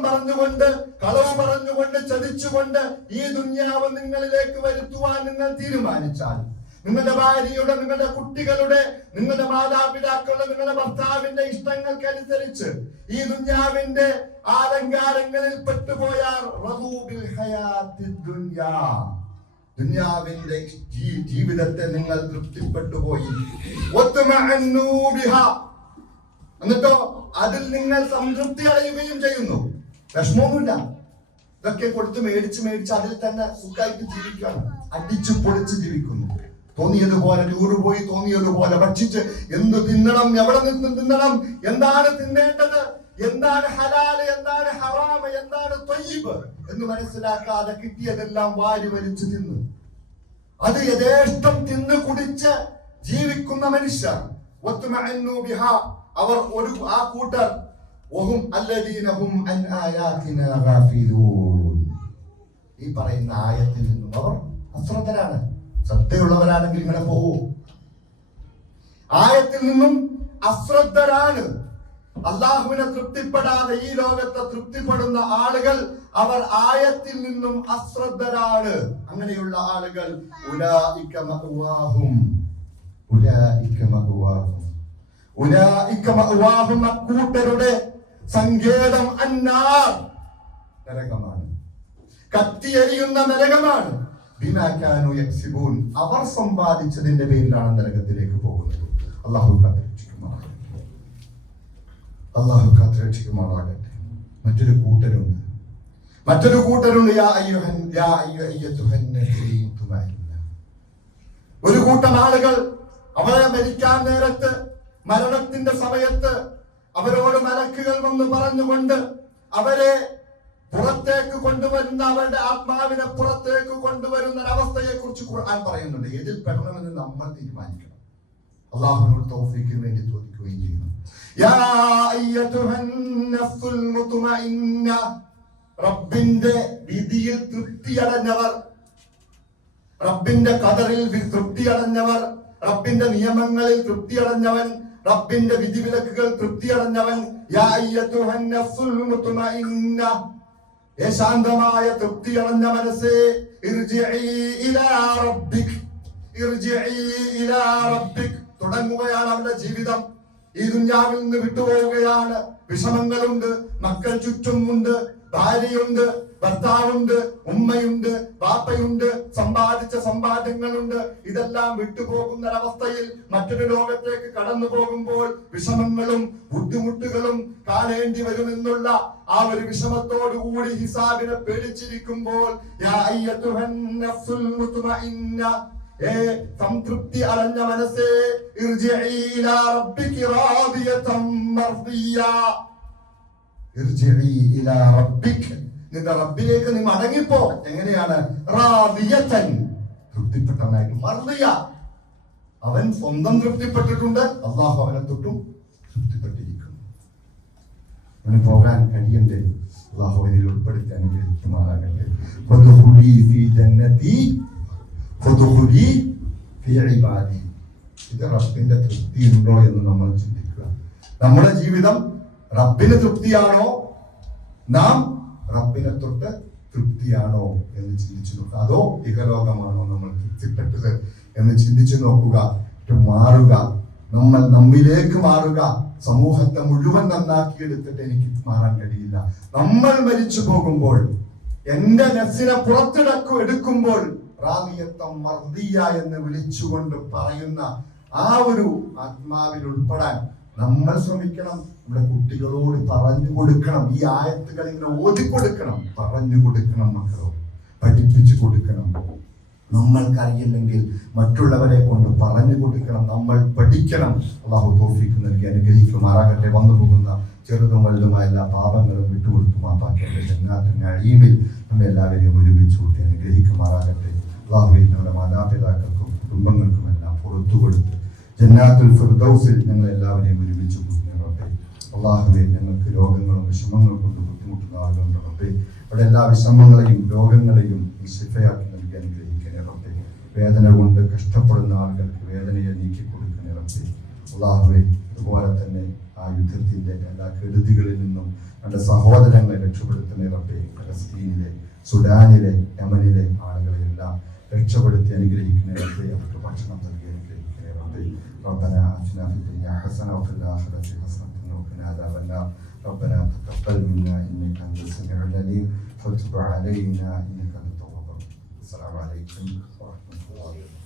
പറഞ്ഞുകൊണ്ട് ചതിച്ചുകൊണ്ട് ഈ ദുനിയാവ് നിങ്ങളിലേക്ക് വരുത്തുവാൻ നിങ്ങൾ തീരുമാനിച്ചാൽ, നിങ്ങളുടെ ഭാര്യയുടെ, നിങ്ങളുടെ കുട്ടികളുടെ, നിങ്ങളുടെ മാതാപിതാക്കളുടെ, നിങ്ങളുടെ ഭർത്താവിന്റെ ഇഷ്ടങ്ങൾക്കനുസരിച്ച് ഈ ദുനിയാവിന്റെ ആലങ്കാരങ്ങളിൽ പെട്ടുപോയാൽ, ദുനിയാവിന്റെ ജീവിതത്തെ നിങ്ങൾ തൃപ്തിപ്പെട്ടുപോയി. എന്നിട്ടോ അതിൽ നിങ്ങൾ സംതൃപ്തി അടയുകയും ചെയ്യുന്നു. വിഷമമൊന്നുമില്ല. ഇതൊക്കെ കൊടുത്ത് മേടിച്ച് അതിൽ തന്നെ സുഖമായിട്ട് ജീവിക്കുകയാണ്. അടിച്ചു പൊളിച്ച് ജീവിക്കുന്നു. തോന്നിയതുപോലെ ടൂറ് പോയി, തോന്നിയതുപോലെ ഭക്ഷിച്ച്, എന്ത് തിന്നണം, എവിടെ നിന്ന് തിന്നണം, എന്താണ് തിന്നേണ്ടത്, എന്താണ് ഹലാല്, എന്താണ് ഹറാമ്, എന്താണ് ത്വയ്യിബ് എന്ന് മനസ്സിലാക്കാതെ കിട്ടിയതെല്ലാം വാരി വലിച്ചു തിന്നു. അത് യഥേഷ്ടം തിന്നു കുടിച്ച് ജീവിക്കുന്ന മനുഷ്യർ. അവർ ആ കൂട്ടർ ഈ പറയുന്ന ആയത്തിൽ നിന്നും അവർ അശ്രദ്ധരാണ്. ശ്രദ്ധയുള്ളവരാണെങ്കിൽ ഇങ്ങനെ പോകൂ. ആയത്തിൽ നിന്നും അശ്രദ്ധരാണ്. അല്ലാഹുവിനെ തൃപ്തിപ്പെടാതെ ഈ ലോകത്തെ തൃപ്തിപ്പെടുന്ന ആളുകൾ, അവർ ആയത്തിൽ നിന്നും അശ്രദ്ധരാണ്. അങ്ങനെയുള്ള ആളുകൾ കൂട്ടരുടെ സങ്കേതം അന്നാർ, നരകമാണ്, കത്തിയെരിയുന്ന നരകമാണ്. അവർ സമ്പാദിച്ചതിന്റെ പേരിലാണ് നരകത്തിലേക്ക് പോകുന്നത്. അല്ലാഹു കാത്തുരക്ഷിക്കുമാറാകട്ടെ. മറ്റൊരു കൂട്ടരുണ്ട്. ഒരു കൂട്ടം ആളുകൾ അവരെ മരിക്കാൻ നേരത്ത്, മരണത്തിന്റെ സമയത്ത് അവരോട് മലക്കുകൾ വന്ന് പറഞ്ഞുകൊണ്ട് അവരെ പുറത്തേക്ക് കൊണ്ടുവരുന്ന, അവരുടെ ആത്മാവിനെ പുറത്തേക്ക് കൊണ്ടുവരുന്ന ഒരവസ്ഥയെ കുറിച്ച് ഖുർആൻ പറയുന്നുണ്ട്. ഏതിൽ പെടണമെന്ന് നമ്മൾ തീരുമാനിക്കണം. അല്ലാഹുവിനോട് തൗഫീഖിന് വേണ്ടി ചോദിക്കുകയും ചെയ്യുന്നു. യാ അയ്യതുഹൻ നഫ്സുൽ മുത്മഇന്ന. റബ്ബിന്റെ വിധിയിൽ തൃപ്തിയടഞ്ഞവർ, റബ്ബിന്റെ ഖദറിൽ തൃപ്തിയടഞ്ഞവർ, റബ്ബിന്റെ നിയമങ്ങളിൽ തൃപ്തിയടഞ്ഞവൻ, റബ്ബിന്റെ വിധിവിലക്കുകൾ തൃപ്തിയടഞ്ഞവൻ. യാ അയ്യതുഹൻ നഫ്സുൽ മുത്മഇന്ന. ശാന്തമായ തൃപ്തിയടഞ്ഞ മനസ്സേ, തുടങ്ങുകയാണ് അവന്റെ ജീവിതം. ഈ ദുനിയാവിൽ നിന്ന് വിട്ടുപോവുകയാണ്. വിഷമങ്ങളുണ്ട്, മക്കൾ ചുറ്റുമുണ്ട്, ഭാര്യയുണ്ട്, ഭർത്താവുണ്ട്, ഉമ്മയുണ്ട്, ബാപ്പയുണ്ട്, സമ്പാദിച്ച സമ്പാദ്യങ്ങളുണ്ട്. ഇതെല്ലാം വിട്ടുപോകുന്ന ഒരവസ്ഥയിൽ മറ്റൊരു ലോകത്തേക്ക് കടന്നു പോകുമ്പോൾ വിഷമങ്ങളും ബുദ്ധിമുട്ടുകളും കാണേണ്ടി വരുമെന്നുള്ള ആ ഒരു വിഷമത്തോടുകൂടി ഹിസാബിനെ പേടിച്ചിരിക്കുമ്പോൾ സംതൃപ്തി അടഞ്ഞ മനസ്സേ, ഇർജിഇ ഇലാ റബ്ബികി റാദിയതൻ മർദിയ. ഇർജിഇ ഇലാ റബ്ബിക്, നിന്റെ റബ്ബിലേക്ക് നീ മടങ്ങിപ്പോ. എങ്ങനെയാണ്? റാദിയതൻ, തൃപ്തിപ്പെട്ടവനായിട്ട്. മർദിയ, അവൻ സ്വന്തം തൃപ്തിപ്പെട്ടിട്ടുണ്ട്, അല്ലാഹു അവനെ തൊട്ടും തൃപ്തിപ്പെട്ടിരിക്കുന്നു. അവന് പോകാൻ കഴിയണ്ടേ? അല്ലാഹു ഇതിൽ ഉൾപ്പെടുത്തി അനുഗ്രഹിക്കുമാറാകട്ടെ. വദ്ഖുലി ഫീ ജന്നതി വദ്ഖുലി ഫീ ഇബാദി. ഇത് റബ്ബിന്റെ തൃപ്തി ഉണ്ടോ എന്ന് നമ്മൾ ചിന്തിക്കുക. നമ്മുടെ ജീവിതം റബ്ബിന് തൃപ്തിയാണോ, നാം റബ്ബിനെ തൊട്ട് തൃപ്തിയാണോ എന്ന് ചിന്തിച്ചു നോക്കുക. അതോ ഇഹലോകമാണോ നമ്മൾ തൃപ്തിപ്പെട്ടത് എന്ന് ചിന്തിച്ചു നോക്കുക. മാറുക, നമ്മൾ നമ്മിലേക്ക് മാറുക. സമൂഹത്തെ മുഴുവൻ നന്നാക്കിയെടുത്തിട്ട് എനിക്ക് മാറാൻ കഴിയില്ല. നമ്മൾ മരിച്ചു പോകുമ്പോൾ, എന്റെ നഫ്സിനെ എടുക്കുമ്പോൾ റാദിയത്തൻ മർദിയ എന്ന് വിളിച്ചുകൊണ്ട് പറയുന്ന ആ ഒരു ആത്മാവിൽ ഉൾപ്പെടാൻ നമ്മൾ ശ്രമിക്കണം. നമ്മുടെ കുട്ടികളോട് പറഞ്ഞു കൊടുക്കണം. ഈ ആയത്തുകൾ ഇങ്ങനെ ഓതിക്കൊടുക്കണം, പറഞ്ഞു കൊടുക്കണം, മക്കളോട് പഠിപ്പിച്ചു കൊടുക്കണം. നമ്മൾക്കറിയില്ലെങ്കിൽ മറ്റുള്ളവരെ കൊണ്ട് പറഞ്ഞു കൊടുക്കണം. നമ്മൾ പഠിക്കണം. അല്ലാഹു തൗഫീഖ് നൽകി അനുഗ്രഹിക്കുമാറാകട്ടെ. വന്നു പോകുന്ന ചെറുതും വലുതുമായ എല്ലാ പാപങ്ങളും വിട്ടുകൊടുത്തു മാപ്പാക്കട്ടെ. ജന്നാത്തുൽ നഈമിൽ നമ്മെ എല്ലാവരെയും ഒരുമിച്ച് കൂട്ടി അനുഗ്രഹിക്കുമാറാകട്ടെ. അല്ലാഹുവേ, നമ്മുടെ മാതാപിതാക്കൾക്കും കുടുംബങ്ങൾക്കും എല്ലാം പുറത്തു കൊടുത്ത് ജന്നാത്തുൽ ഫിർദൗസിൽ ഞങ്ങൾ എല്ലാവരെയും ഒരുമിച്ച് കൂട്ടി റബ്ബേ. അല്ലാഹുവേ, ഞങ്ങൾക്ക് രോഗങ്ങളും വിഷമങ്ങളും കൊണ്ട് ബുദ്ധിമുട്ടുന്ന ആളുകളുണ്ട് റബ്ബേ. അവിടെ എല്ലാ വിഷമങ്ങളെയും രോഗങ്ങളെയും ശിഫയാക്കി നൽകി അനുഗ്രഹിക്കണേ റബ്ബേ. വേദന കൊണ്ട് കഷ്ടപ്പെടുന്ന ആളുകൾക്ക് വേദനയെ നീക്കി കൊടുക്കണേ റബ്ബേ. അല്ലാഹുവേ, അതുപോലെ തന്നെ ആ യുദ്ധത്തിന്റെ എല്ലാ കെടുതികളിൽ നിന്നും നമ്മുടെ സഹോദരങ്ങളെ രക്ഷപ്പെടുത്തണേ റബ്ബേ. ഫലസ്തീനിലെ, സുഡാനിലെ, യമനിലെ ആളുകളെയെല്ലാം രക്ഷപ്പെടുത്തി അനുഗ്രഹിക്കണേ റബ്ബേ. അവർക്ക് ഭക്ഷണം നൽകി അനുഗ്രഹിക്കണേ റബ്ബേ. ربنا آتنا في الدنيا حسنة وفي الآخرة حسنة وقنا عذاب النار. ربنا تقبل منا إنك أنت السميع العليم وتب علينا إنك أنت التواب الرحيم. السلام عليكم ورحمة الله وبركاته.